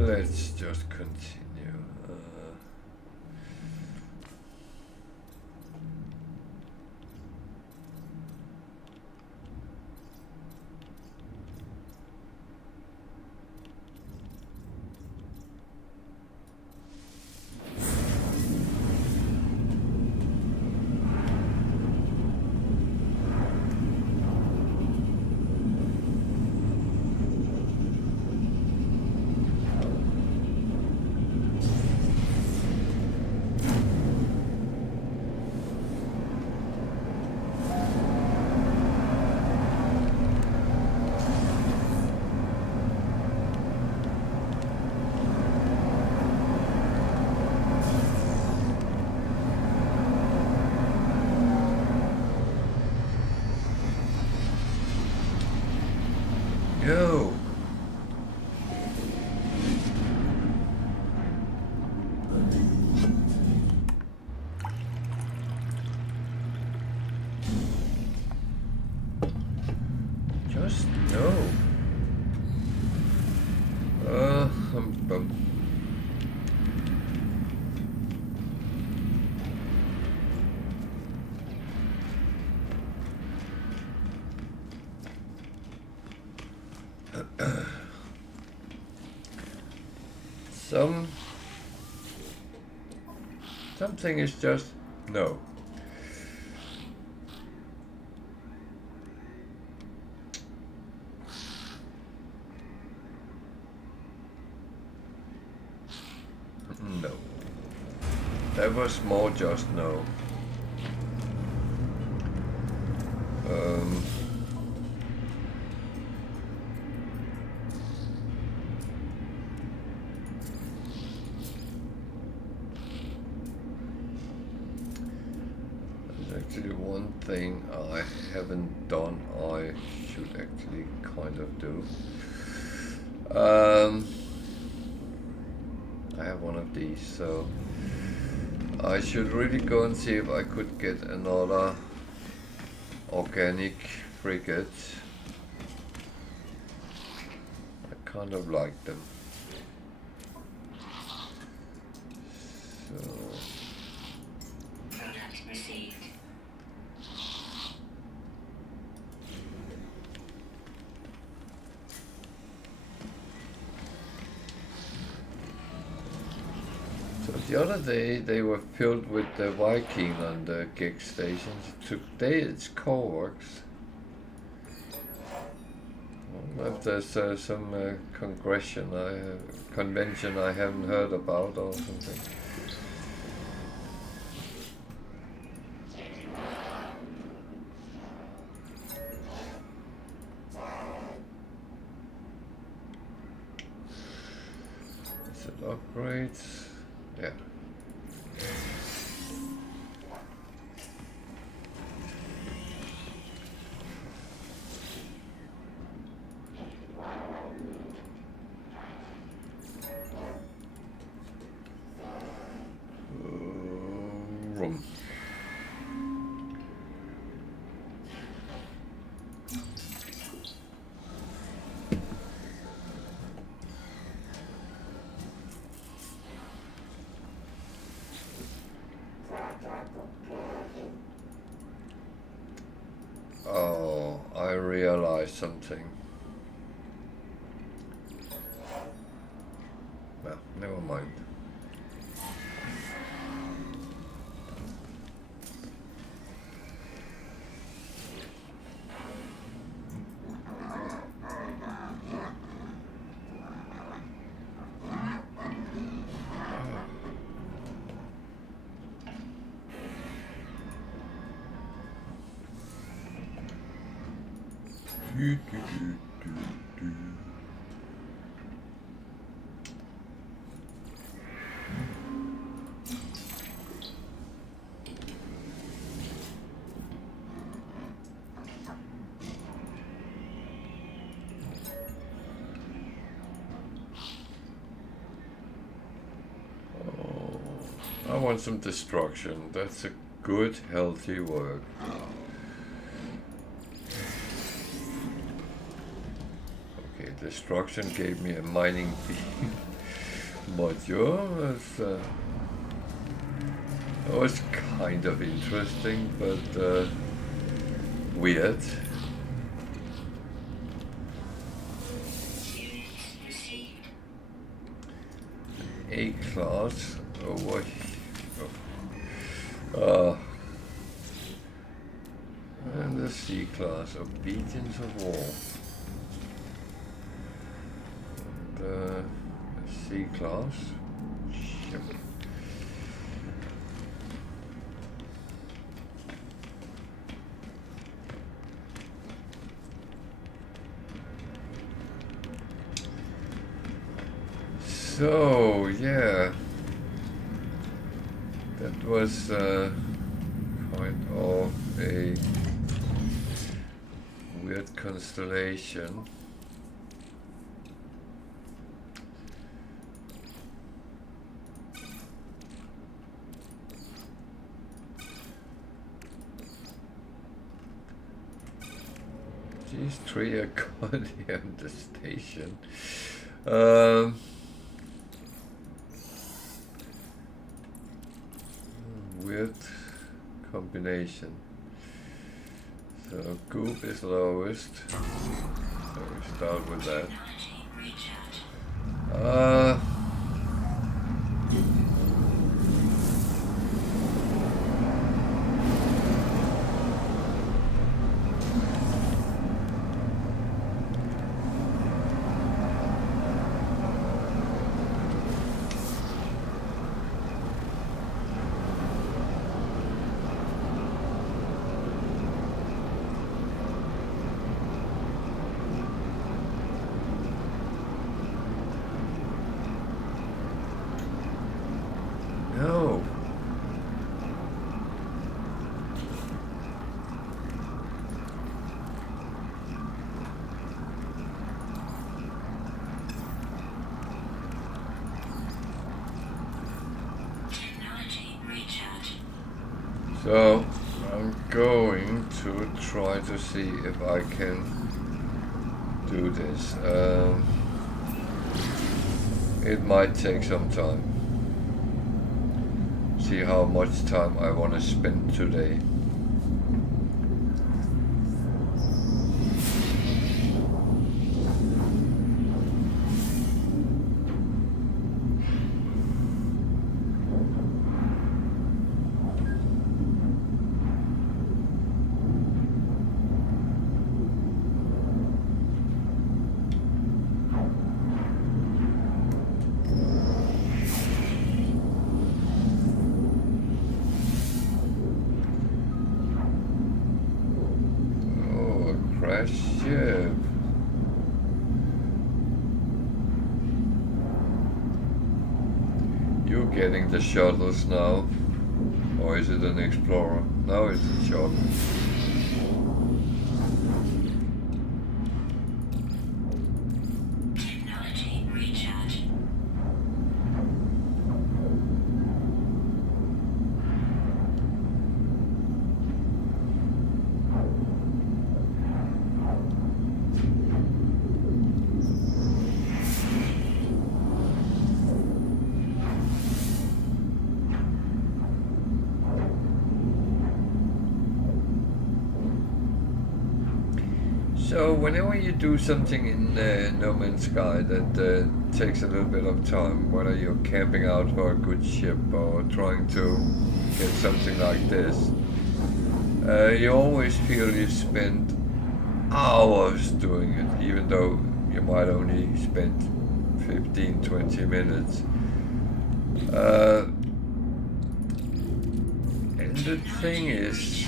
Let's just continue. Yo! Just no. Something is just no. No. That was more just no. Actually, one thing I haven't done, I should actually kind of do. I have one of these, so I should really go and see if I could get another organic frigate. I kind of like them. So Product received. So the other day they were filled with the Viking on the gig stations. Today it's Coworks. I don't know if there's some convention I haven't heard about or something. Is it upgrades? Yeah. Room. Oh, I realized something. Well, never mind. I want some destruction. That's a good, healthy work. Okay, destruction gave me a mining beam module. That was kind of interesting, but weird. A-class over here. And the C-class, Obedience of War. The C-class. Yep. So, yeah. That was kind of a weird constellation. These three are goddamn the station. Weird combination. So goop is lowest. So we start with that. So I'm going to try to see if I can do this. It might take some time. See how much time I want to spend today. Ship. You're getting the shuttles now, or is it an explorer? No, it's a shuttle. Technology recharge. So whenever you do something in No Man's Sky that takes a little bit of time, whether you're camping out for a good ship or trying to get something like this, you always feel you spend hours doing it, even though you might only spend 15-20 minutes. And the thing is,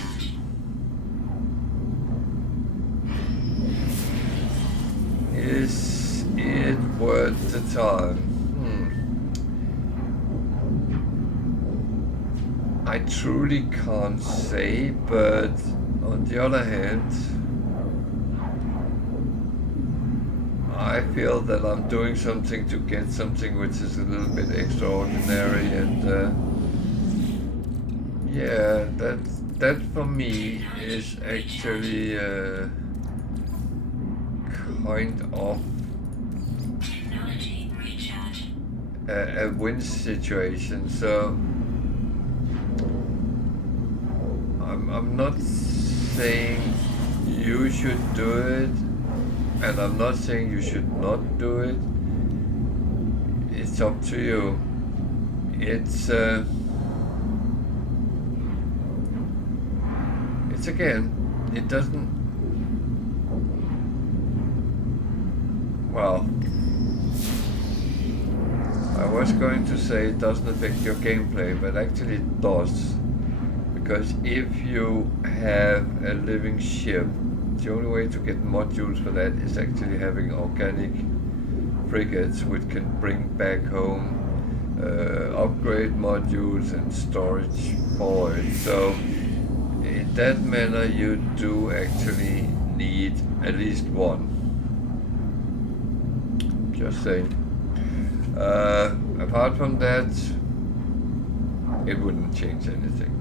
it worth the time? I truly can't say, but on the other hand, I feel that I'm doing something to get something which is a little bit extraordinary, and yeah, that for me is actually kind of a win situation. So I'm not saying you should do it, and I'm not saying you should not do it. It's up to you. It's again, it doesn't, well, I was going to say it doesn't affect your gameplay, but actually it does. Because if you have a living ship, the only way to get modules for that is actually having organic frigates which can bring back home upgrade modules and storage for it. So in that manner you do actually need at least one. Just saying. Apart from that, it wouldn't change anything.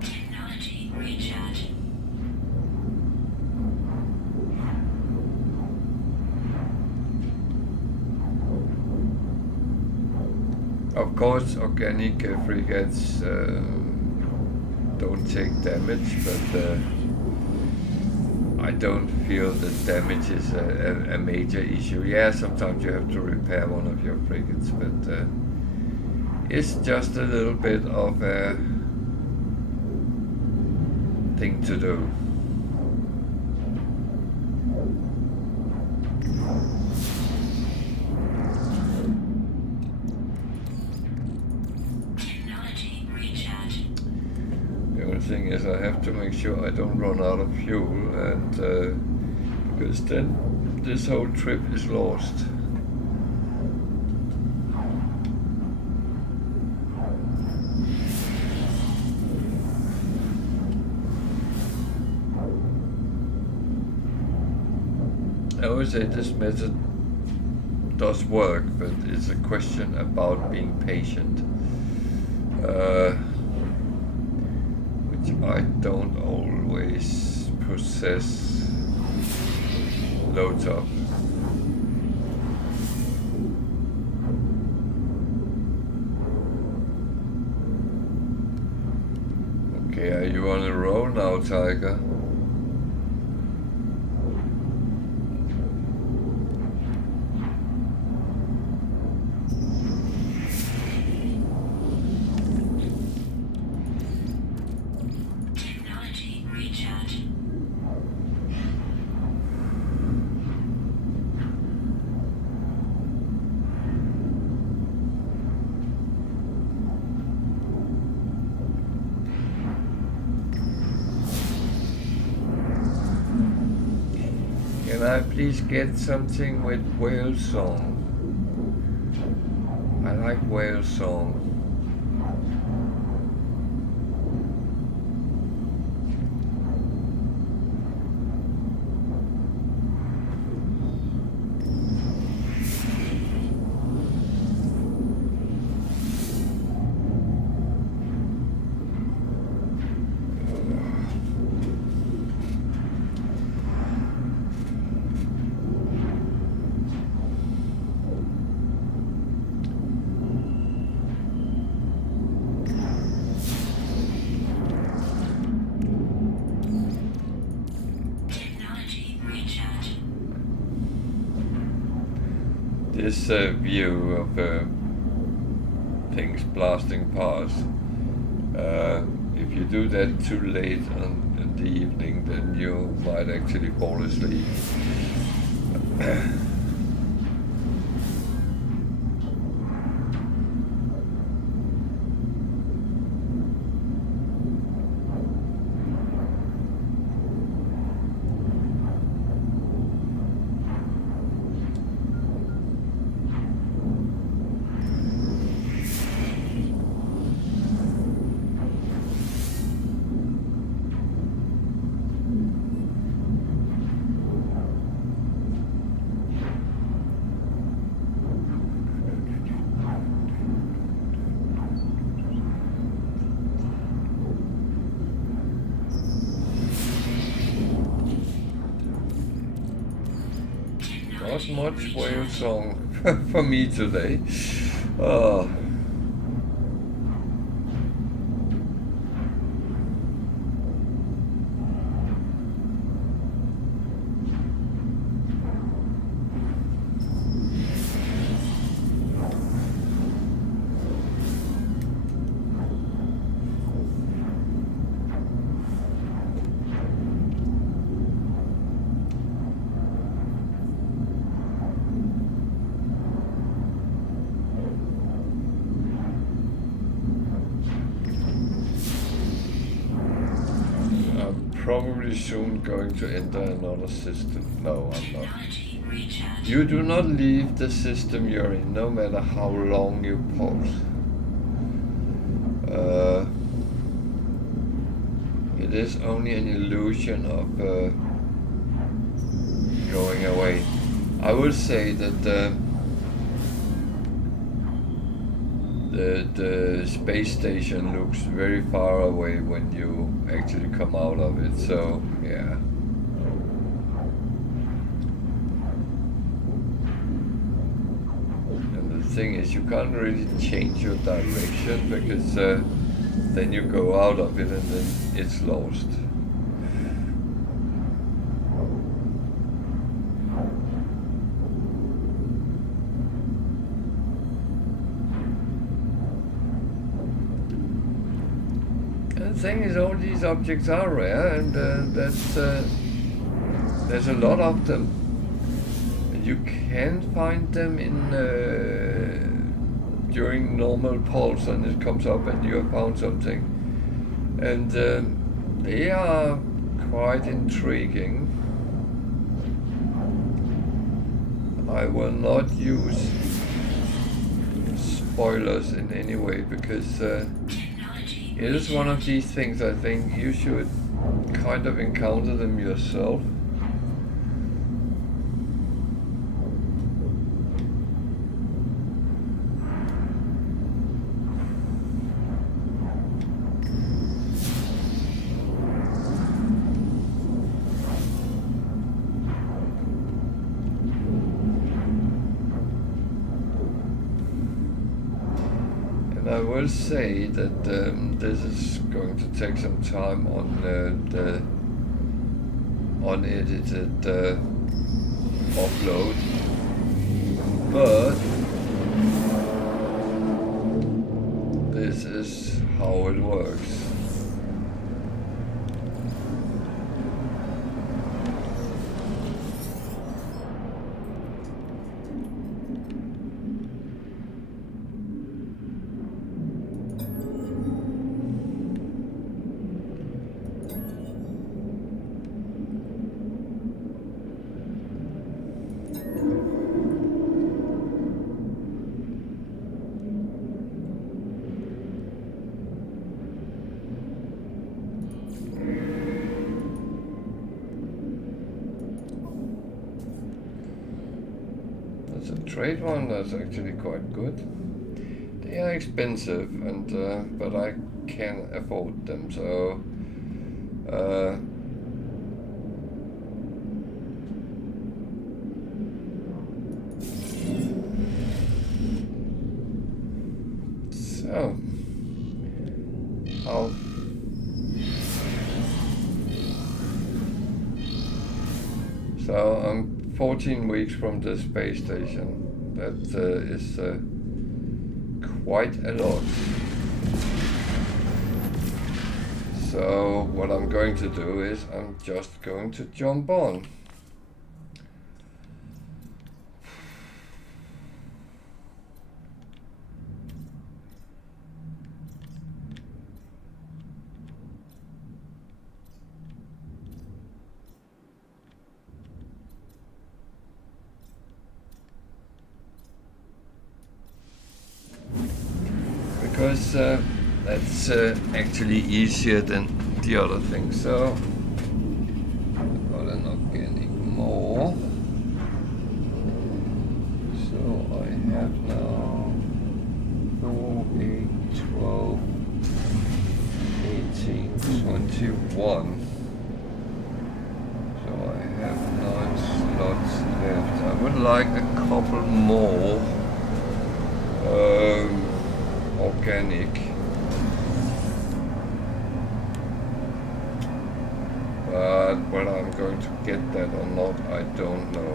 Technology recharge. Of course, organic frigates don't take damage, but I don't feel that damage is a major issue. Yeah, sometimes you have to repair one of your frigates, but it's just a little bit of a thing to do. Thing is, I have to make sure I don't run out of fuel, and because then this whole trip is lost. would say this method does work, but it's a question about being patient, which I don't always possess loads of. Okay, are you on a roll now, Tiger? Technology recharge. Can I please get something with whale song? I like whale song. This view of things blasting past, if you do that too late in the evening, then you might actually fall asleep. Not much whale song for me today. Oh. Probably soon going to enter another system. No, I'm not. You do not leave the system you're in, no matter how long you pause. It is only an illusion of going away. I would say that the space station looks very far away when you actually come out of it, so yeah. And the thing is, you can't really change your direction because then you go out of it and then it's lost. The thing is, all these objects are rare, and there's a lot of them. And you can find them in during normal pulse, and it comes up and you have found something. And they are quite intriguing. I will not use spoilers in any way because it is one of these things I think you should kind of encounter them yourself. will say that this is going to take some time on the unedited upload, but this is how it works. Trade one that's actually quite good. They are expensive, and but I can afford them. So so I'm 14 weeks from the space station. That is quite a lot. So what I'm going to do is I'm just going to jump on. Because that's actually easier than the other thing. So but I'm not getting more. So I have now 4, 8, 12, 18, 21. So I have 9 slots left. I would like a couple more. Organic, but whether I'm going to get that or not, I don't know.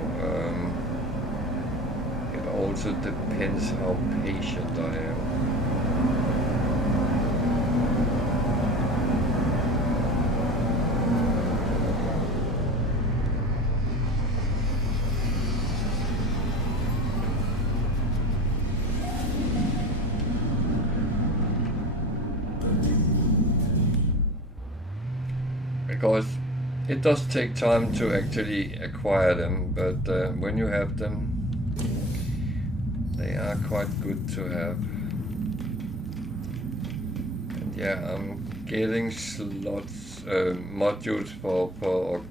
It also depends how patient I am. Because it does take time to actually acquire them, but when you have them, they are quite good to have. And yeah, I'm getting slots, modules for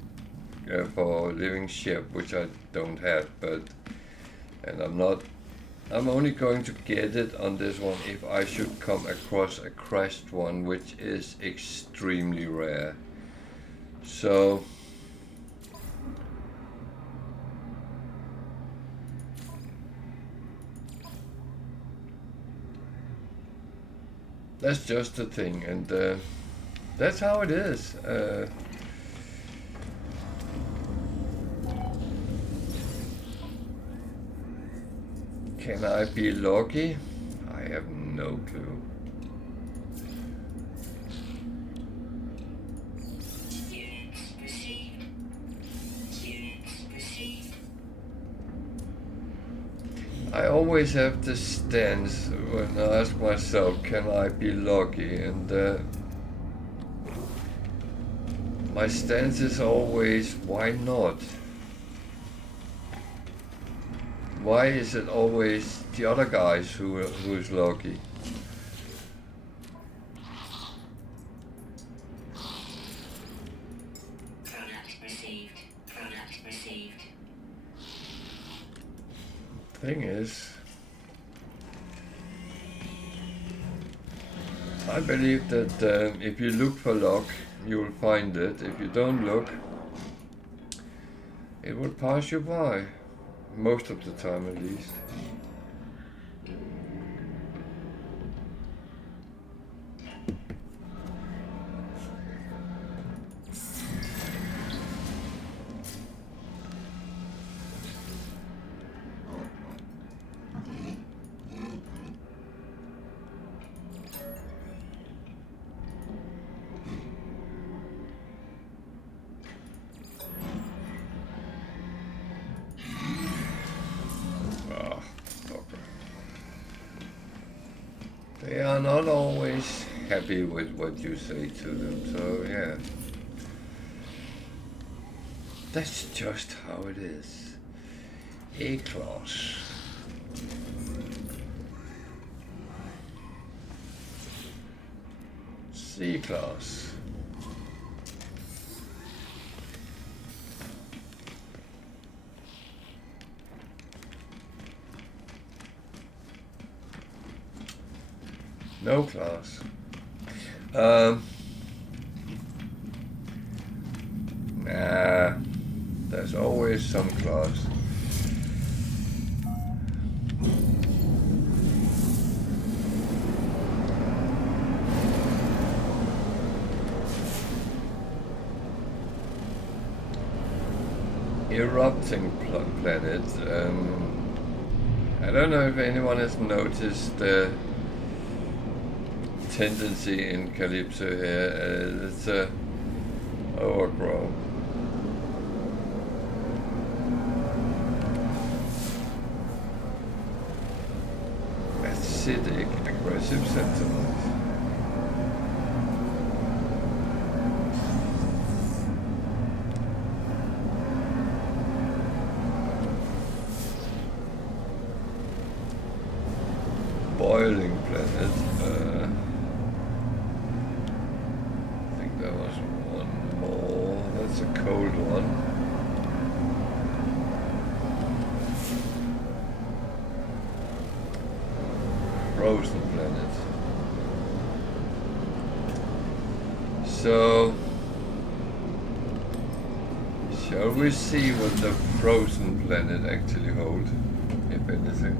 living ship, which I don't have, and I'm only going to get it on this one if I should come across a crashed one, which is extremely rare. So that's just the thing, and that's how it is. Can I be lucky? I have no clue. I always have this stance when I ask myself, can I be lucky? And my stance is always, why not? Why is it always the other guys who's lucky? Thing is, I believe that if you look for luck, you will find it. If you don't look, it will pass you by, most of the time at least. they are not always happy with what you say to them, so yeah. That's just how it is. A-class. C-class. No class. Nah, there's always some class. Erupting planet. I don't know if anyone has noticed the tendency in Calypso here. It's a overgrow. Acidic, aggressive sentiment. Boiling planet. I think there was one more. That's a cold one. Frozen planet. So, shall we see what the frozen planet actually holds, if anything?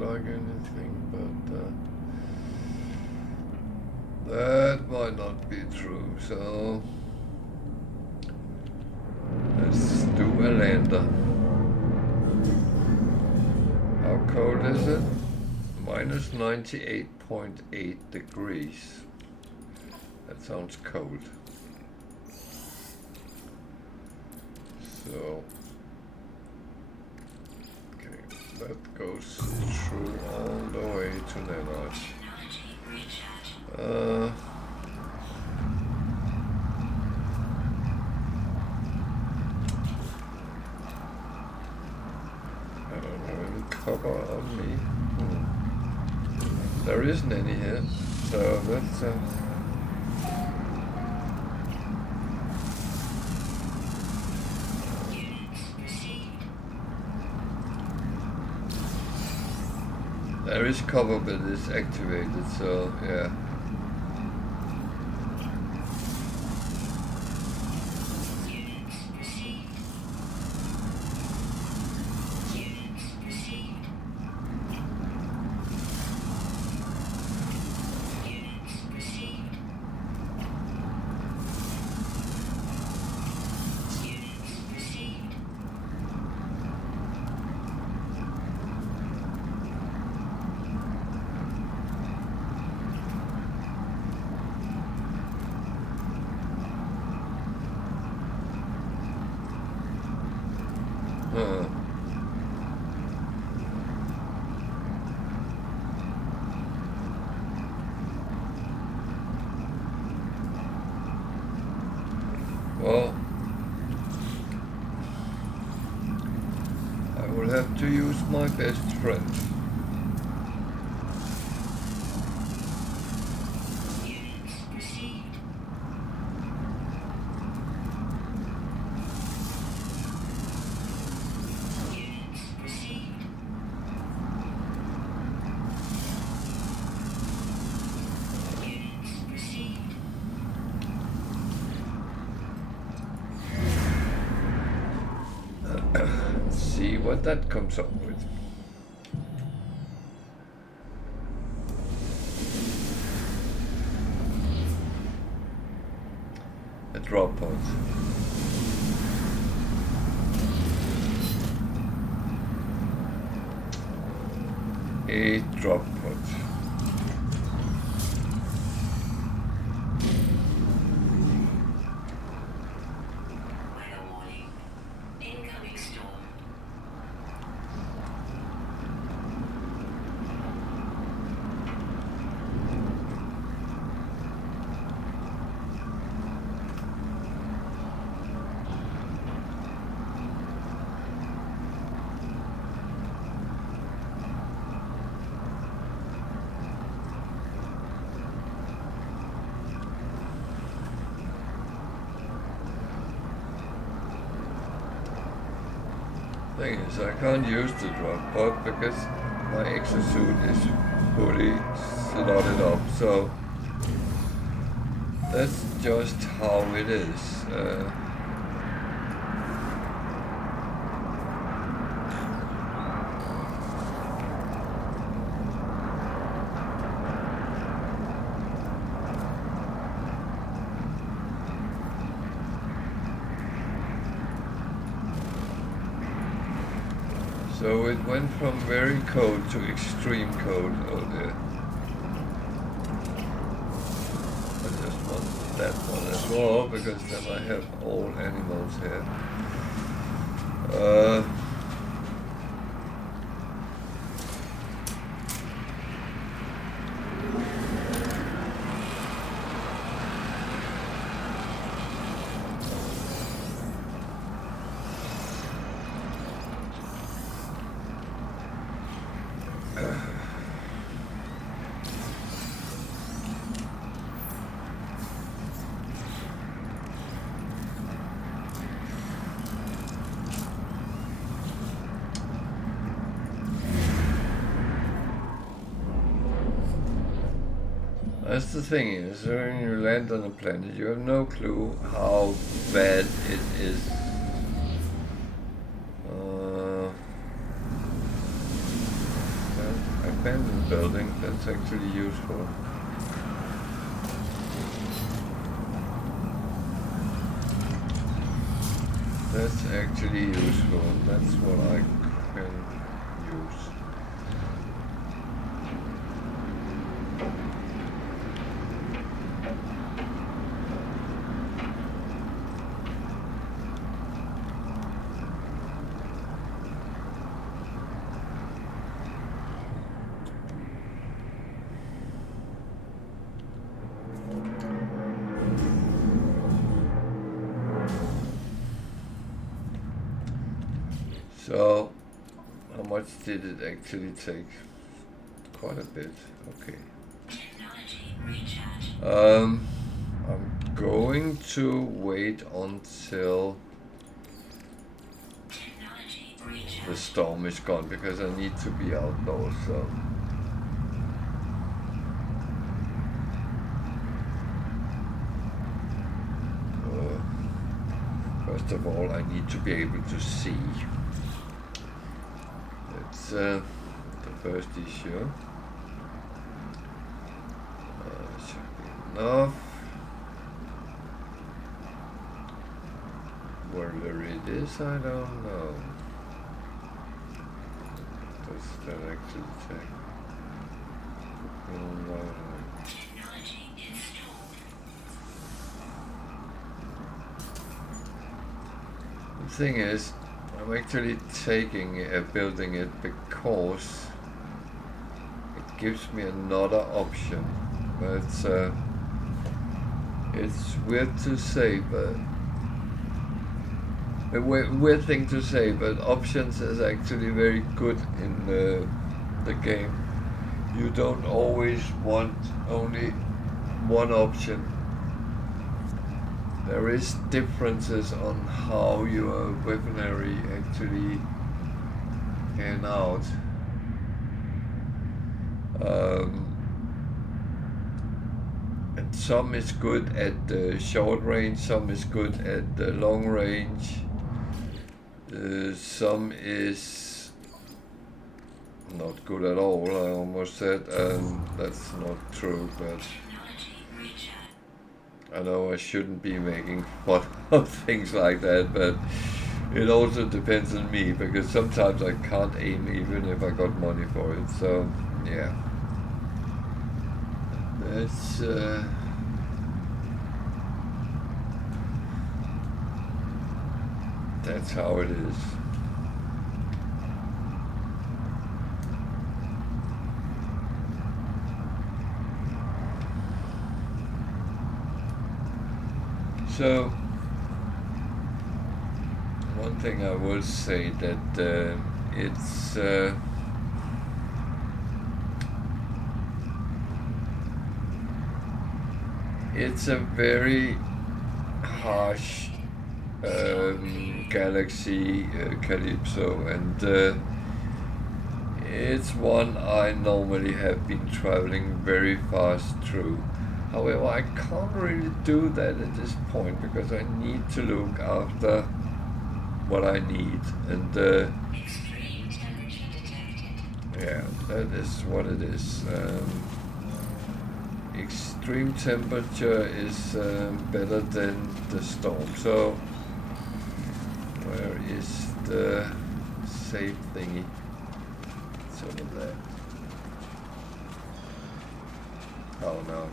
Like anything, but that might not be true, so let's do a lander. How cold is it? Minus 98.8 degrees. That sounds cold. So that goes through all the way to Nanite. I don't have any copper on me. There isn't any here, so that's there is cover, but it's activated, so yeah. my best friend. Units received. Units received. Units received. Let's see what that comes up with. A drop pod. A drop pod. Weather warning. Incoming storm. Thing is, I can't use the drop pod because my exosuit is fully slotted up, so that's just how it is. So it went from very cold to extreme cold. Oh dear. I just want that one as well because then I have all animals here. That's the thing is, when you land on a planet, you have no clue how bad it is. Abandoned building, that's actually useful. That's actually useful, that's what I can use. So, how much did it actually take? Quite a bit, okay. Technology recharge. I'm going to wait until Technology the recharge. storm is gone because I need to be outdoors, so. First of all, I need to be able to see. That's the first issue. Should be enough. Whether it is, I don't know. Does that actually take? Technology installed. The thing is, I'm actually building it because it gives me another option. But it's weird to say, but a weird thing to say, but options is actually very good in the game. You don't always want only one option. There is differences on how your weaponry actually pan out. And some is good at the short range, some is good at the long range, some is not good at all, I almost said, and that's not true, but I know I shouldn't be making fun of things like that, but it also depends on me, because sometimes I can't aim even if I got money for it, so yeah. That's how it is. So, one thing I will say that it's a very harsh galaxy, Calypso, and it's one I normally have been traveling very fast through. However, I can't really do that at this point because I need to look after what I need, and Extreme temperature detected. yeah, that is what it is. Extreme temperature is better than the storm. So, where is the safe thingy? It's over there. Oh no.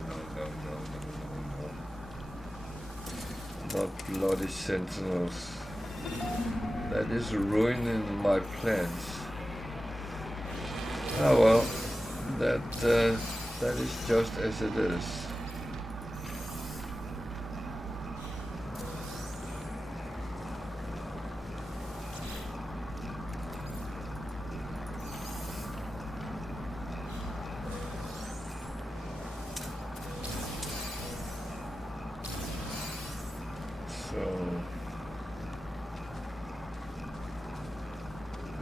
Not bloody sentinels. That is ruining my plans. Oh well, that is just as it is. So,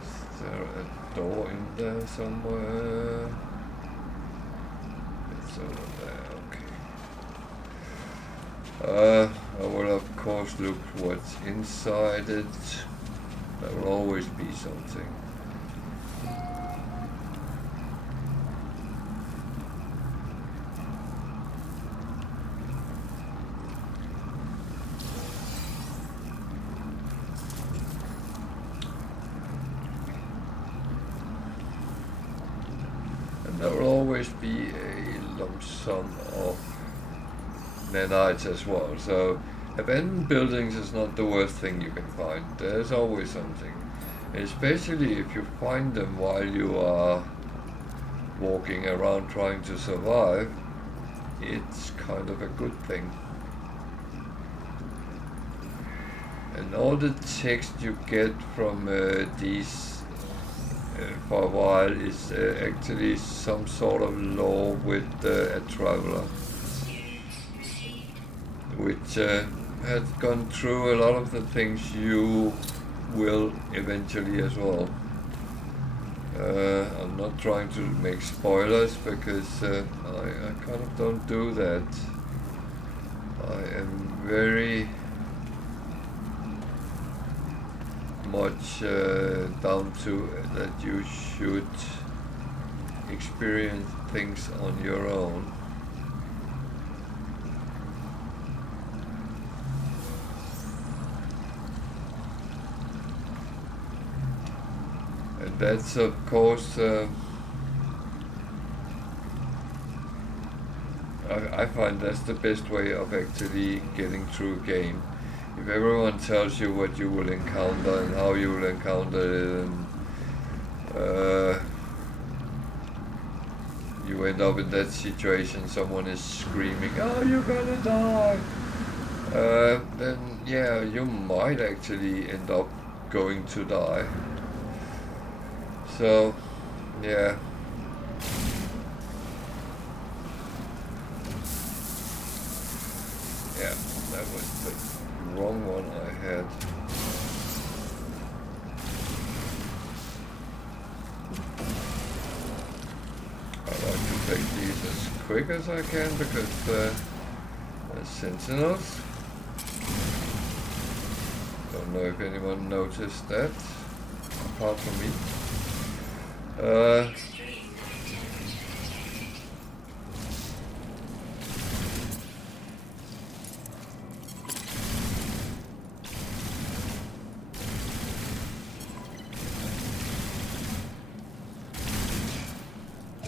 is there a door in there somewhere? It's over there, okay. I will of course look what's inside it. There will always be something. There will always be a lump sum of nanites as well. So abandoned buildings is not the worst thing you can find. There's always something. Especially if you find them while you are walking around trying to survive, it's kind of a good thing. And all the text you get from these for a while is actually some sort of law with a traveler, which has gone through a lot of the things you will eventually as well. I'm not trying to make spoilers because I kind of don't do that. I am very much down to that you should experience things on your own. And that's of course I find that's the best way of actually getting through a game. If everyone tells you what you will encounter and how you will encounter it, and you end up in that situation, someone is screaming, "Oh, you're gonna die!" then yeah, you might actually end up going to die. So, yeah. Yeah, that was the wrong one I had. I like to take these as quick as I can because there's sentinels. Don't know if anyone noticed that, apart from me.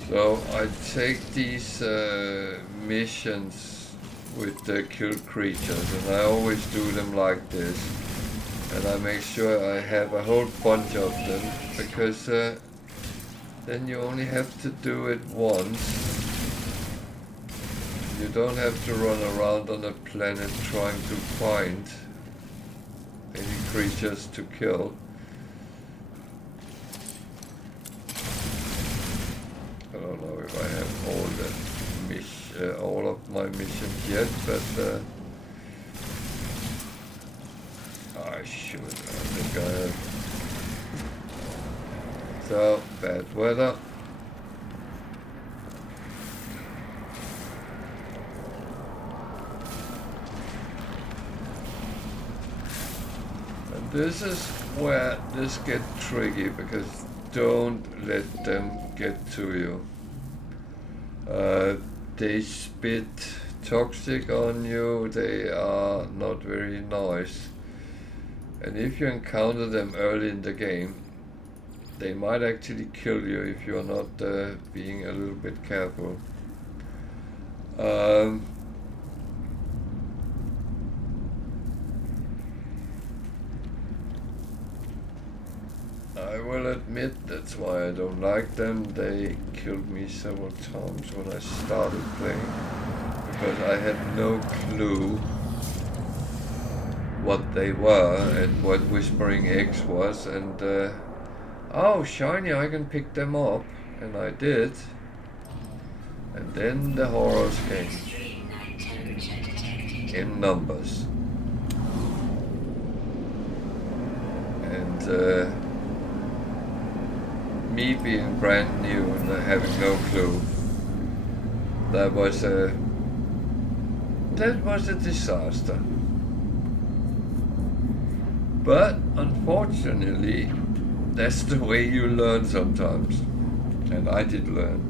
So I take these missions with the killed creatures, and I always do them like this. And I make sure I have a whole bunch of them, because then you only have to do it once. You don't have to run around on a planet trying to find any creatures to kill. I don't know if I have all of my missions yet, but I should. I think I have. So, bad weather. And this is where this gets tricky, because don't let them get to you. They spit toxic on you, they are not very nice. And if you encounter them early in the game, they might actually kill you if you're not being a little bit careful. I will admit that's why I don't like them. They killed me several times when I started playing, because I had no clue what they were and what Whispering Eggs was, and oh, shiny, I can pick them up, and I did. And then the horrors came in numbers. And me being brand new and having no clue, that was a disaster. But unfortunately, that's the way you learn sometimes, and I did learn.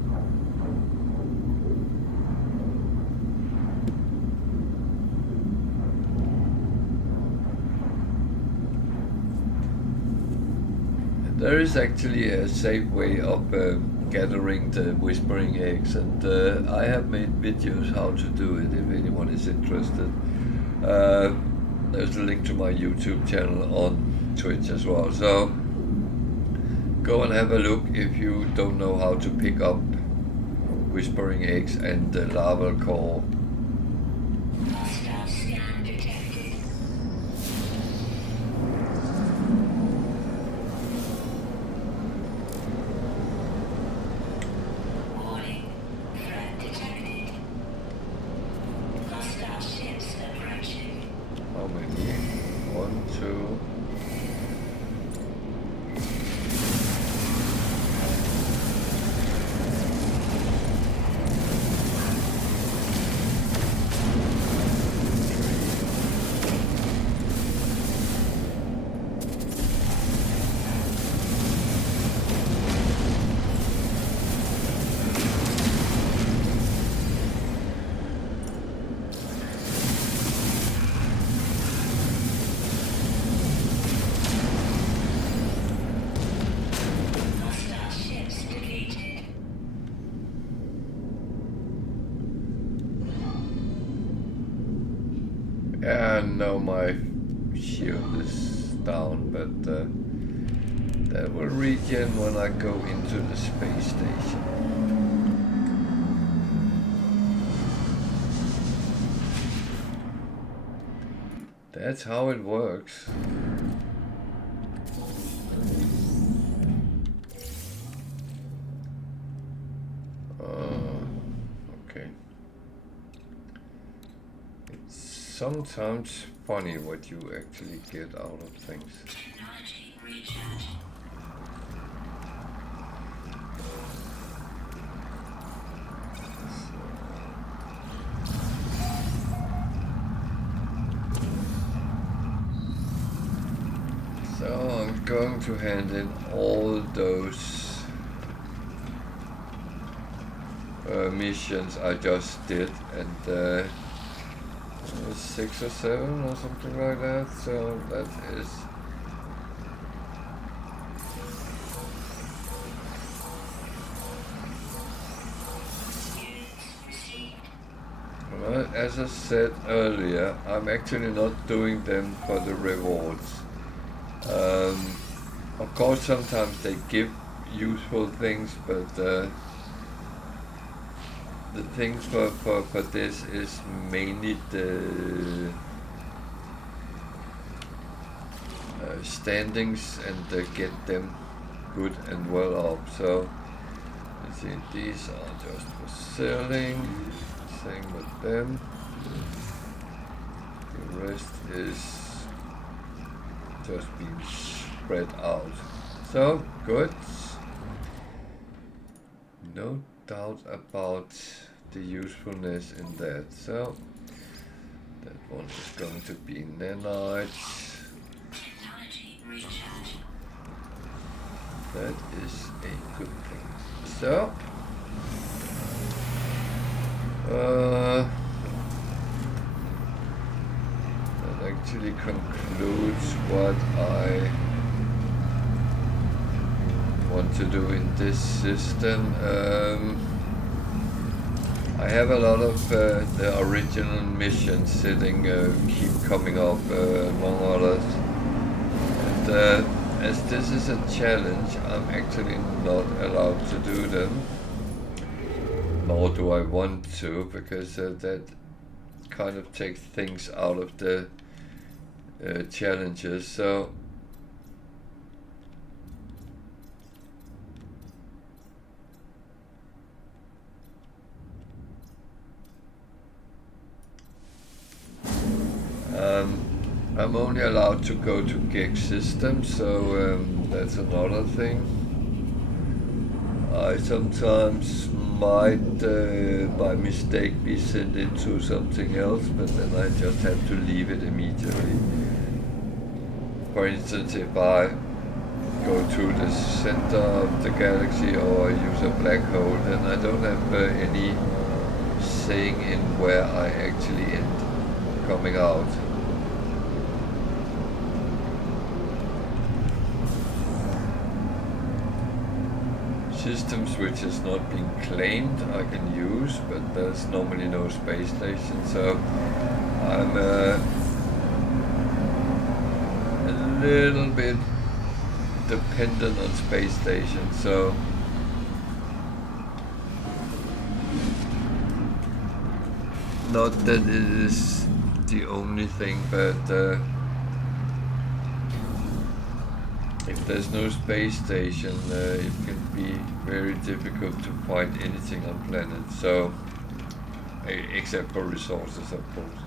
There is actually a safe way of gathering the Whispering Eggs, and I have made videos how to do it if anyone is interested. There's a link to my YouTube channel on Twitch as well, so go and have a look if you don't know how to pick up Whispering Eggs and the larval core. Now my shield is down, but that will regen when I go into the space station. That's how it works. Okay. It's sometimes funny what you actually get out of things. Technology recharge. So I'm going to hand in all those missions I just did, and 6 or 7 or something like that, so that is well, as I said earlier, I'm actually not doing them for the rewards. Of course sometimes they give useful things, but the things for this is mainly the standings and get them good and well up. So let's see, these are just for selling, same with them. The rest is just being spread out. So good. No doubt about the usefulness in that. So that one is going to be nanites. Technology recharge. That is a good thing. So that actually concludes what I want to do in this system. I have a lot of the original missions sitting, keep coming up, among others. And as this is a challenge, I'm actually not allowed to do them. Nor do I want to, because that kind of takes things out of the challenges. So I'm only allowed to go to gig systems, so that's another thing. I sometimes might by mistake be sent into something else, but then I just have to leave it immediately. For instance, if I go to the center of the galaxy or use a black hole, then I don't have any saying in where I actually end coming out. Systems which is not being claimed I can use, but there's normally no space station, so I'm a little bit dependent on space stations. So not that it is the only thing, but if there's no space station, it can be very difficult to find anything on planet. So, except for resources, of course.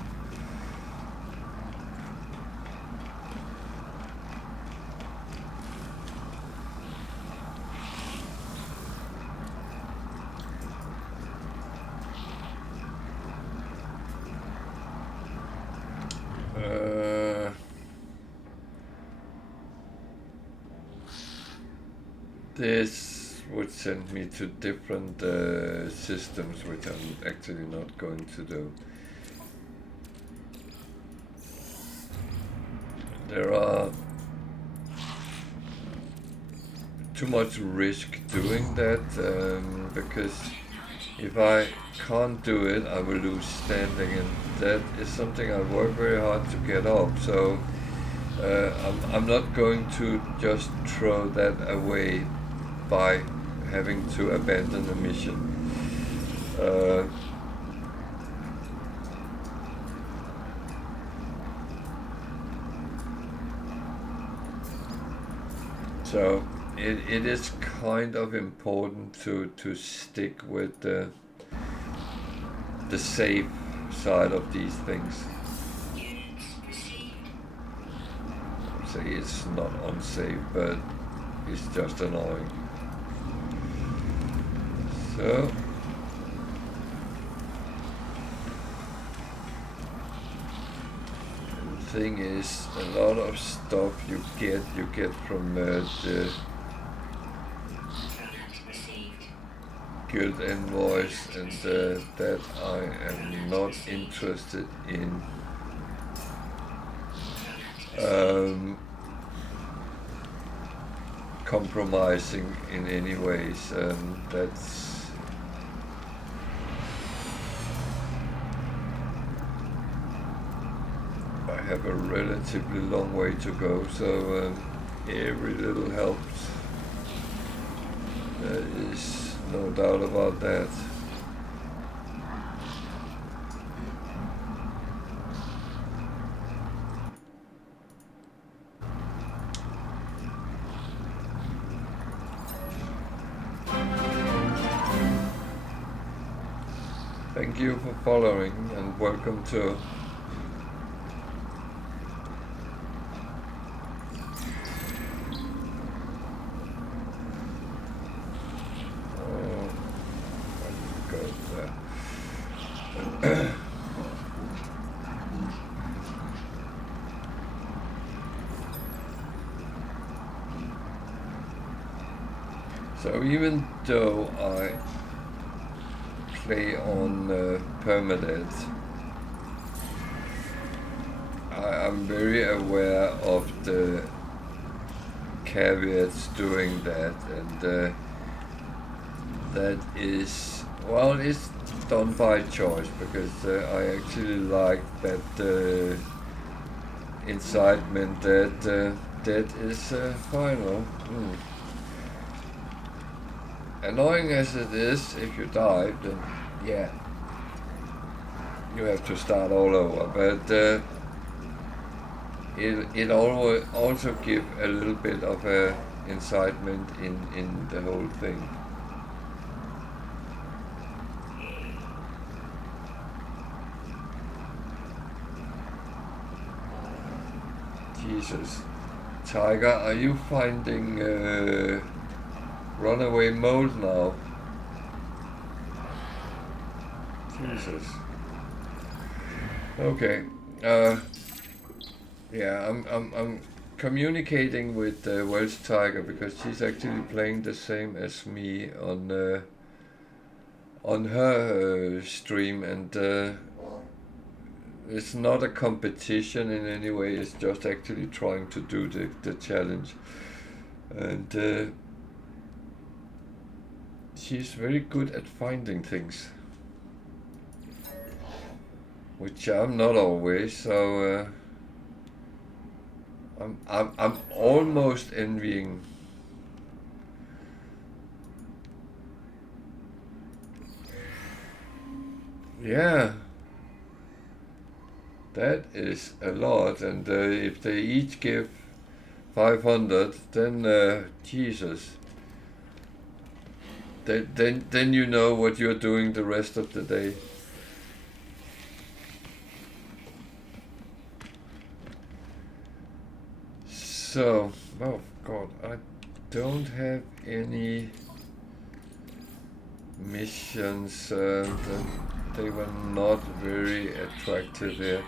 This would send me to different systems, which I'm actually not going to do. There are too much risk doing that, because if I can't do it, I will lose standing, and that is something I work very hard to get up. So I'm not going to just throw that away by having to abandon a mission. So it is kind of important to stick with the safe side of these things. Units received. Say it's not unsafe, but it's just annoying. So the thing is, a lot of stuff you get from the Product received. guild invoice, and that I am not interested in compromising in any ways. That's I have a relatively long way to go, so every little helps. There is no doubt about that. Thank you for following, and welcome to So even though I play on Permadeath, I'm very aware of the caveats doing that, and that is, well, it's done by choice, because I actually like that incitement that death is final. Annoying as it is, if you die, then yeah, you have to start all over. But it also gives a little bit of a incitement in the whole thing. Jesus, Tiger, are you finding runaway mode now? Jesus. Okay. Yeah, I'm communicating with Welsh Tiger, because she's actually playing the same as me on her stream, and it's not a competition in any way. It's just actually trying to do the challenge, and she's very good at finding things, which I'm not always. So I'm almost envying. Yeah, that is a lot, and if they each give 500, then Jesus. Then you know what you're doing the rest of the day. So, oh God, I don't have any missions, and they were not very attractive here,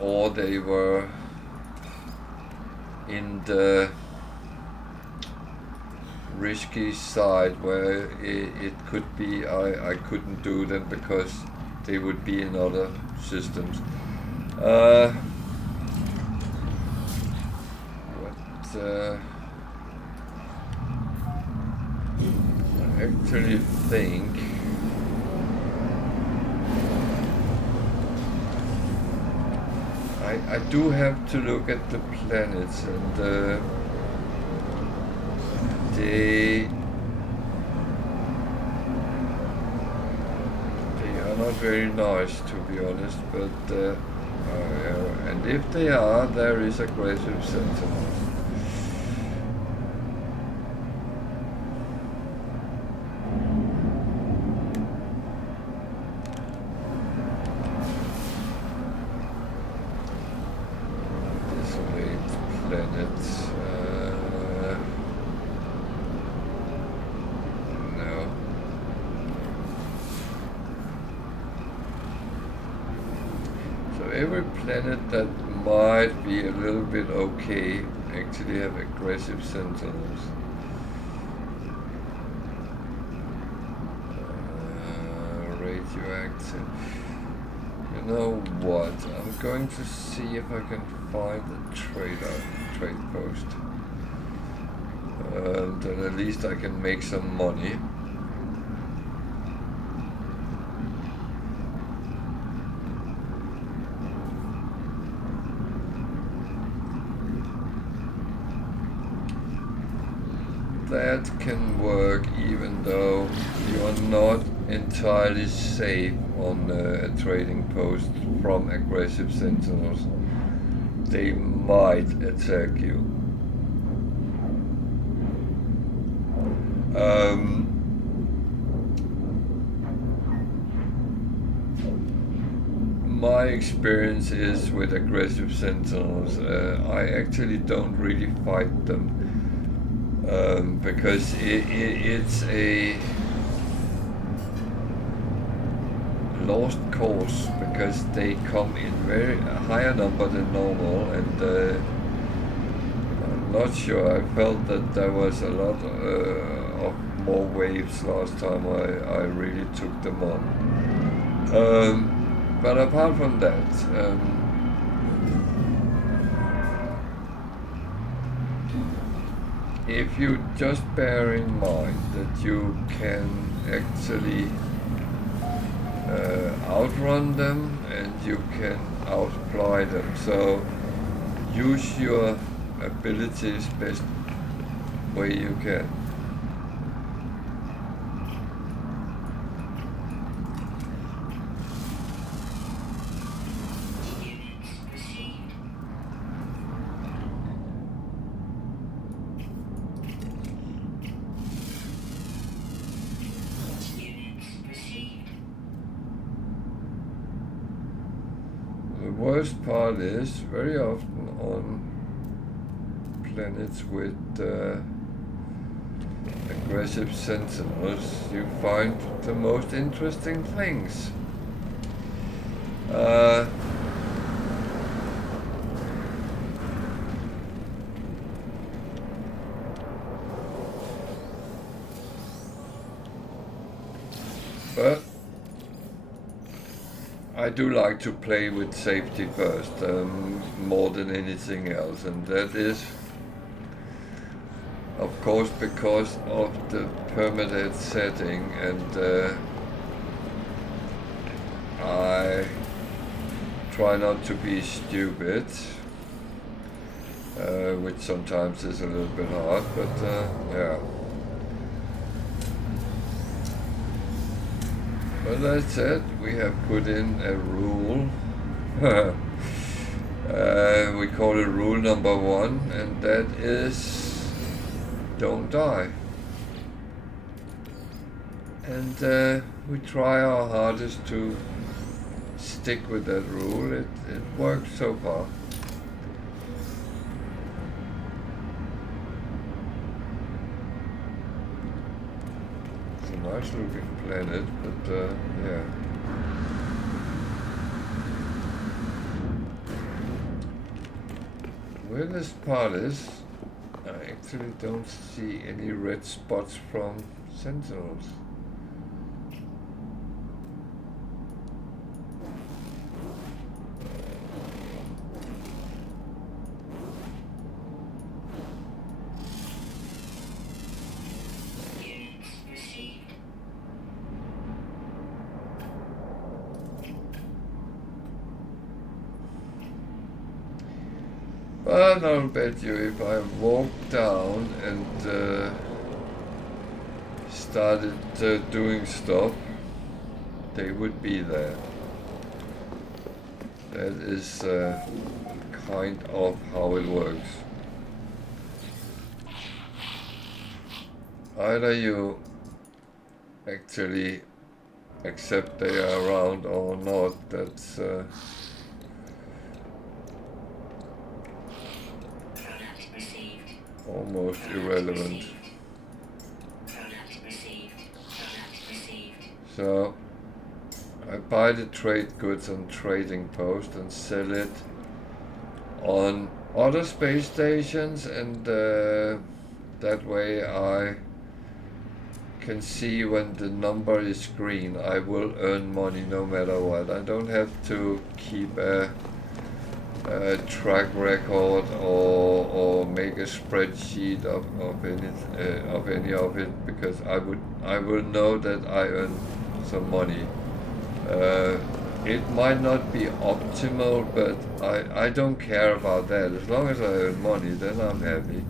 or they were in the risky side, where it could be I couldn't do them because they would be in other systems. I actually think I do have to look at the planets, and they are not very nice, to be honest, but and if they are, there is aggressive sentiment. every planet that might be a little bit okay actually have aggressive sentinels. Radioactive. You know what? I'm going to see if I can find a trade post. Then at least I can make some money. That can work even though you are not entirely safe on a trading post from aggressive sentinels. They might attack you. My experience is with aggressive sentinels, I actually don't really fight them. Because it's a lost cause, because they come in very higher number than normal, and I'm not sure. I felt that there was a lot of more waves last time I really took them on. But apart from that, if you just bear in mind that you can actually outrun them and you can outfly them, so use your abilities best way you can. The worst part is, very often on planets with aggressive sentinels, you find the most interesting things. But I do like to play with safety first, more than anything else, and that is, of course, because of the permadeath setting, and I try not to be stupid, which sometimes is a little bit hard, but yeah. But as I said, we have put in a rule. We call it rule number 1, and that is don't die. And we try our hardest to stick with that rule. It works so far. It's a nice looking planet, but yeah. Where this part is, I actually don't see any red spots from sentinels. But I'll bet you if I walked down and started doing stuff, they would be there. That is kind of how it works. Either you actually accept they are around or not, that's almost irrelevant. So I buy the trade goods on trading post and sell it on other space stations, and that way I can see when the number is green. I will earn money no matter what. I don't have to keep a track record or make a spreadsheet of any of it, because I will know that I earn some money. It might not be optimal, but I don't care about that. As long as I earn money, then I'm happy.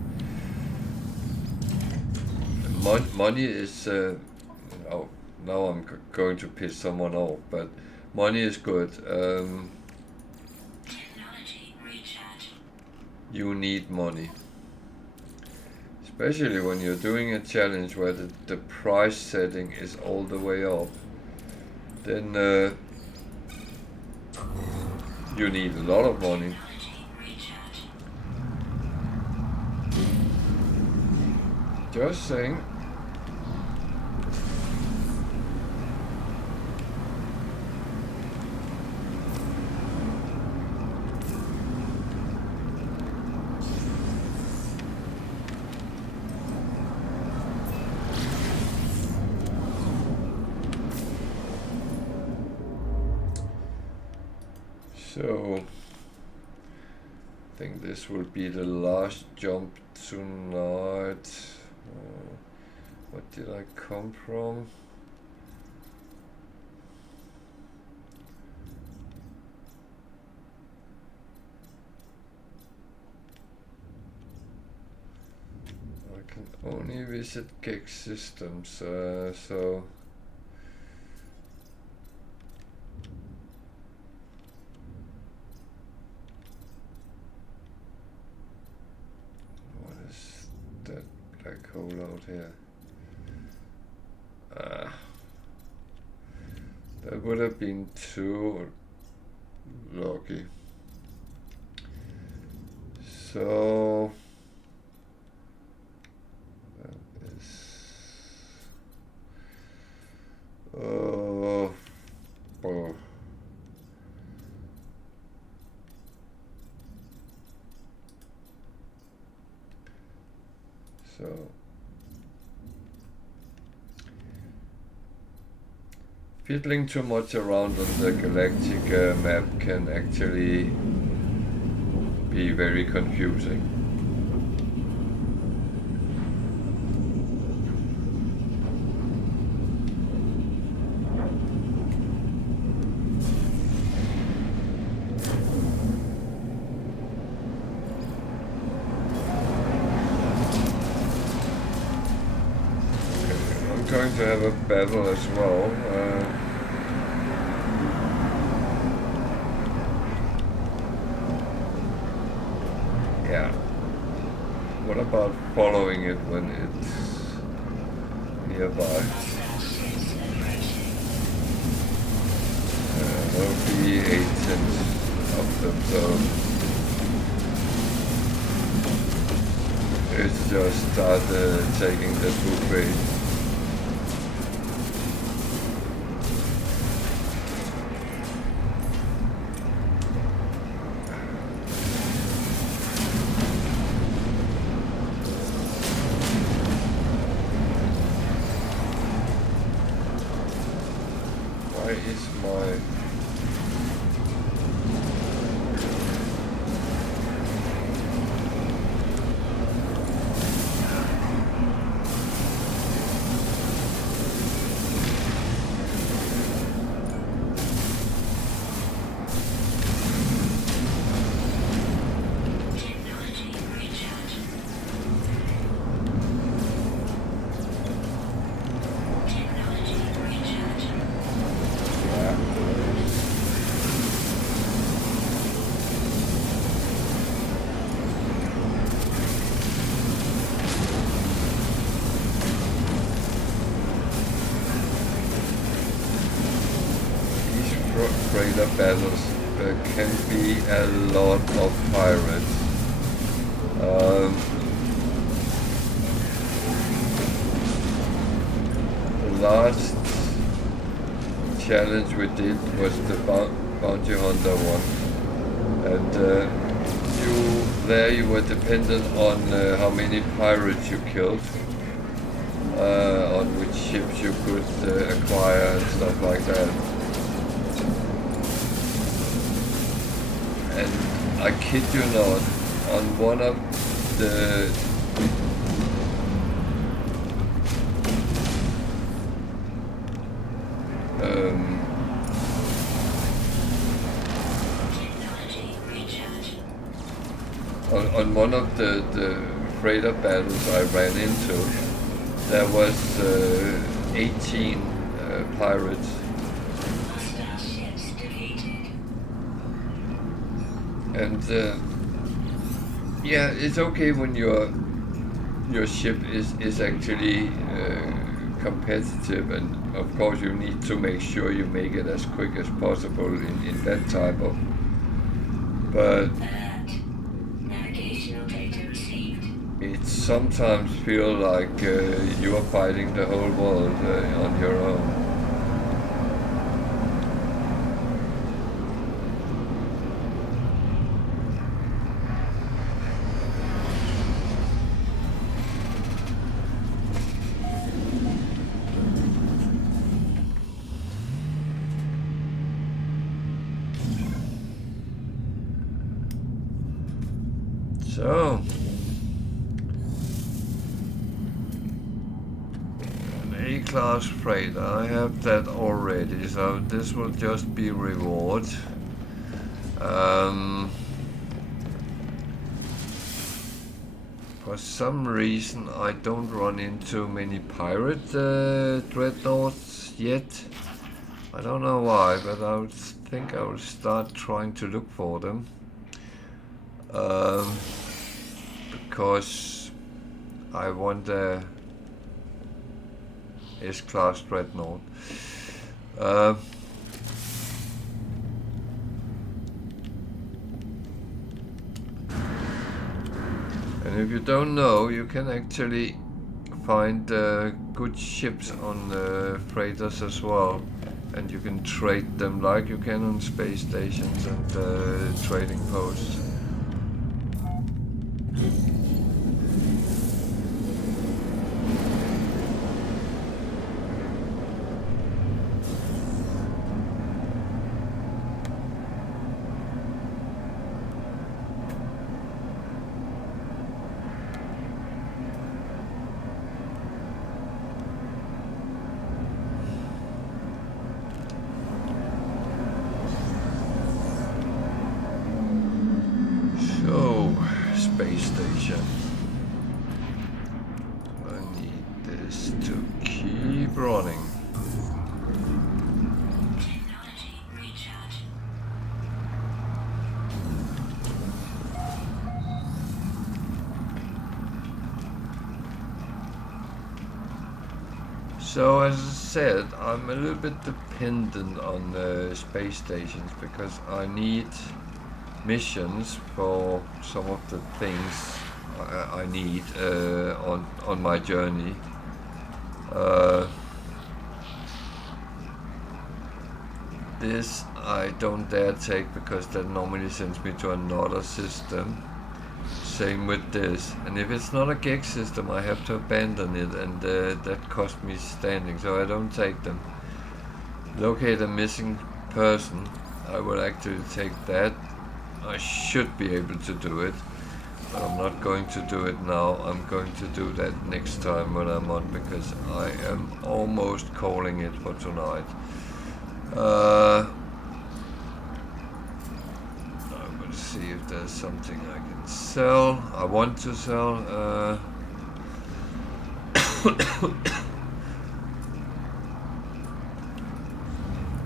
Money is oh, now I'm going to piss someone off, but money is good. Technology recharge. You need money, especially when you're doing a challenge where the price setting is all the way up. Then you need a lot of money. Just saying. So, I think this will be the last jump tonight. What did I come from? I can only visit gig systems, so what is that black hole out here? That would have been too lucky. So that is oh. So fiddling too much around on the galactic map can actually be very confusing. Okay, I'm going to have a battle as well. Yeah. What about following it when it's nearby? There'll be 8 of them, so it's just start taking the food bait. Freighter battles can be a lot of pirates. The last challenge we did was the bounty hunter one, and you were dependent on how many pirates you killed, on which ships you could acquire and stuff like that. And I kid you not, on one of the on one of the freighter battles I ran into, there was 18 pirates. And yeah, it's okay when your ship is actually competitive, and of course you need to make sure you make it as quick as possible in that type of. But it sometimes feels like you are fighting the whole world on your own. So, an A-class freighter, I have that already, so this will just be reward. For some reason I don't run into many pirate dreadnoughts yet. I don't know why, but I would think I will start trying to look for them. Because I want a S-class dreadnought. And if you don't know, you can actually find good ships on freighters as well, and you can trade them like you can on space stations and trading posts. Space station. I need this to keep running. Technology recharge. So as I said, I'm a little bit dependent on space stations because I need missions for some of the things I need on my journey. This I don't dare take because that normally sends me to another system. Same with this, and if it's not a gig system I have to abandon it, and that cost me standing, so I don't take them. Locate a missing person, I will actually take that. I should be able to do it, but I'm not going to do it now. I'm going to do that next time when I'm on, because I am almost calling it for tonight. I'm going to see if there's something I can sell. I want to sell.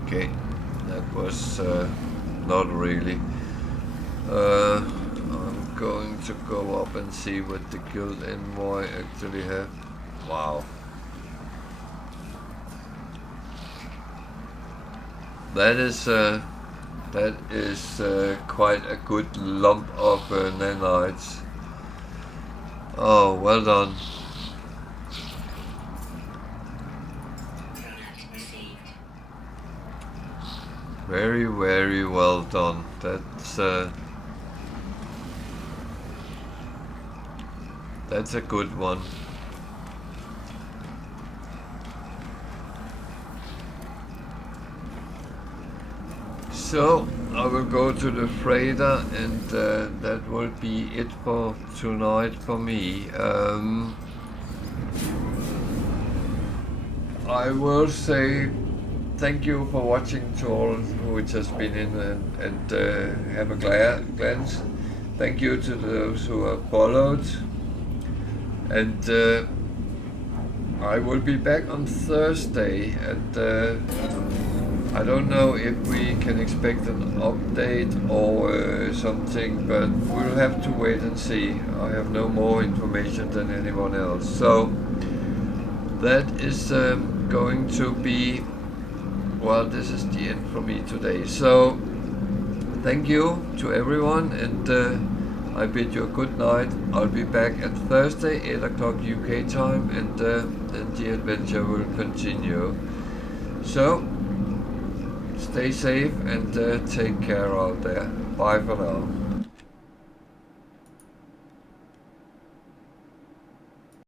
Okay, that was not really. I'm going to go up and see what the guild envoy actually have. Wow. That is quite a good lump of nanites. Oh, well done. Product received. Very, very well done. That's a good one. So I will go to the freighter, and that will be it for tonight for me. I will say thank you for watching to all who just been in and have a glance. Thank you to those who have followed, and I will be back on Thursday, and I don't know if we can expect an update or something, but we'll have to wait and see. I have no more information than anyone else. So that is going to be, well, this is the end for me today. So thank you to everyone, and I bid you a good night. I'll be back at Thursday, 8 o'clock UK time, and then the adventure will continue. So stay safe and take care out there. Bye for now.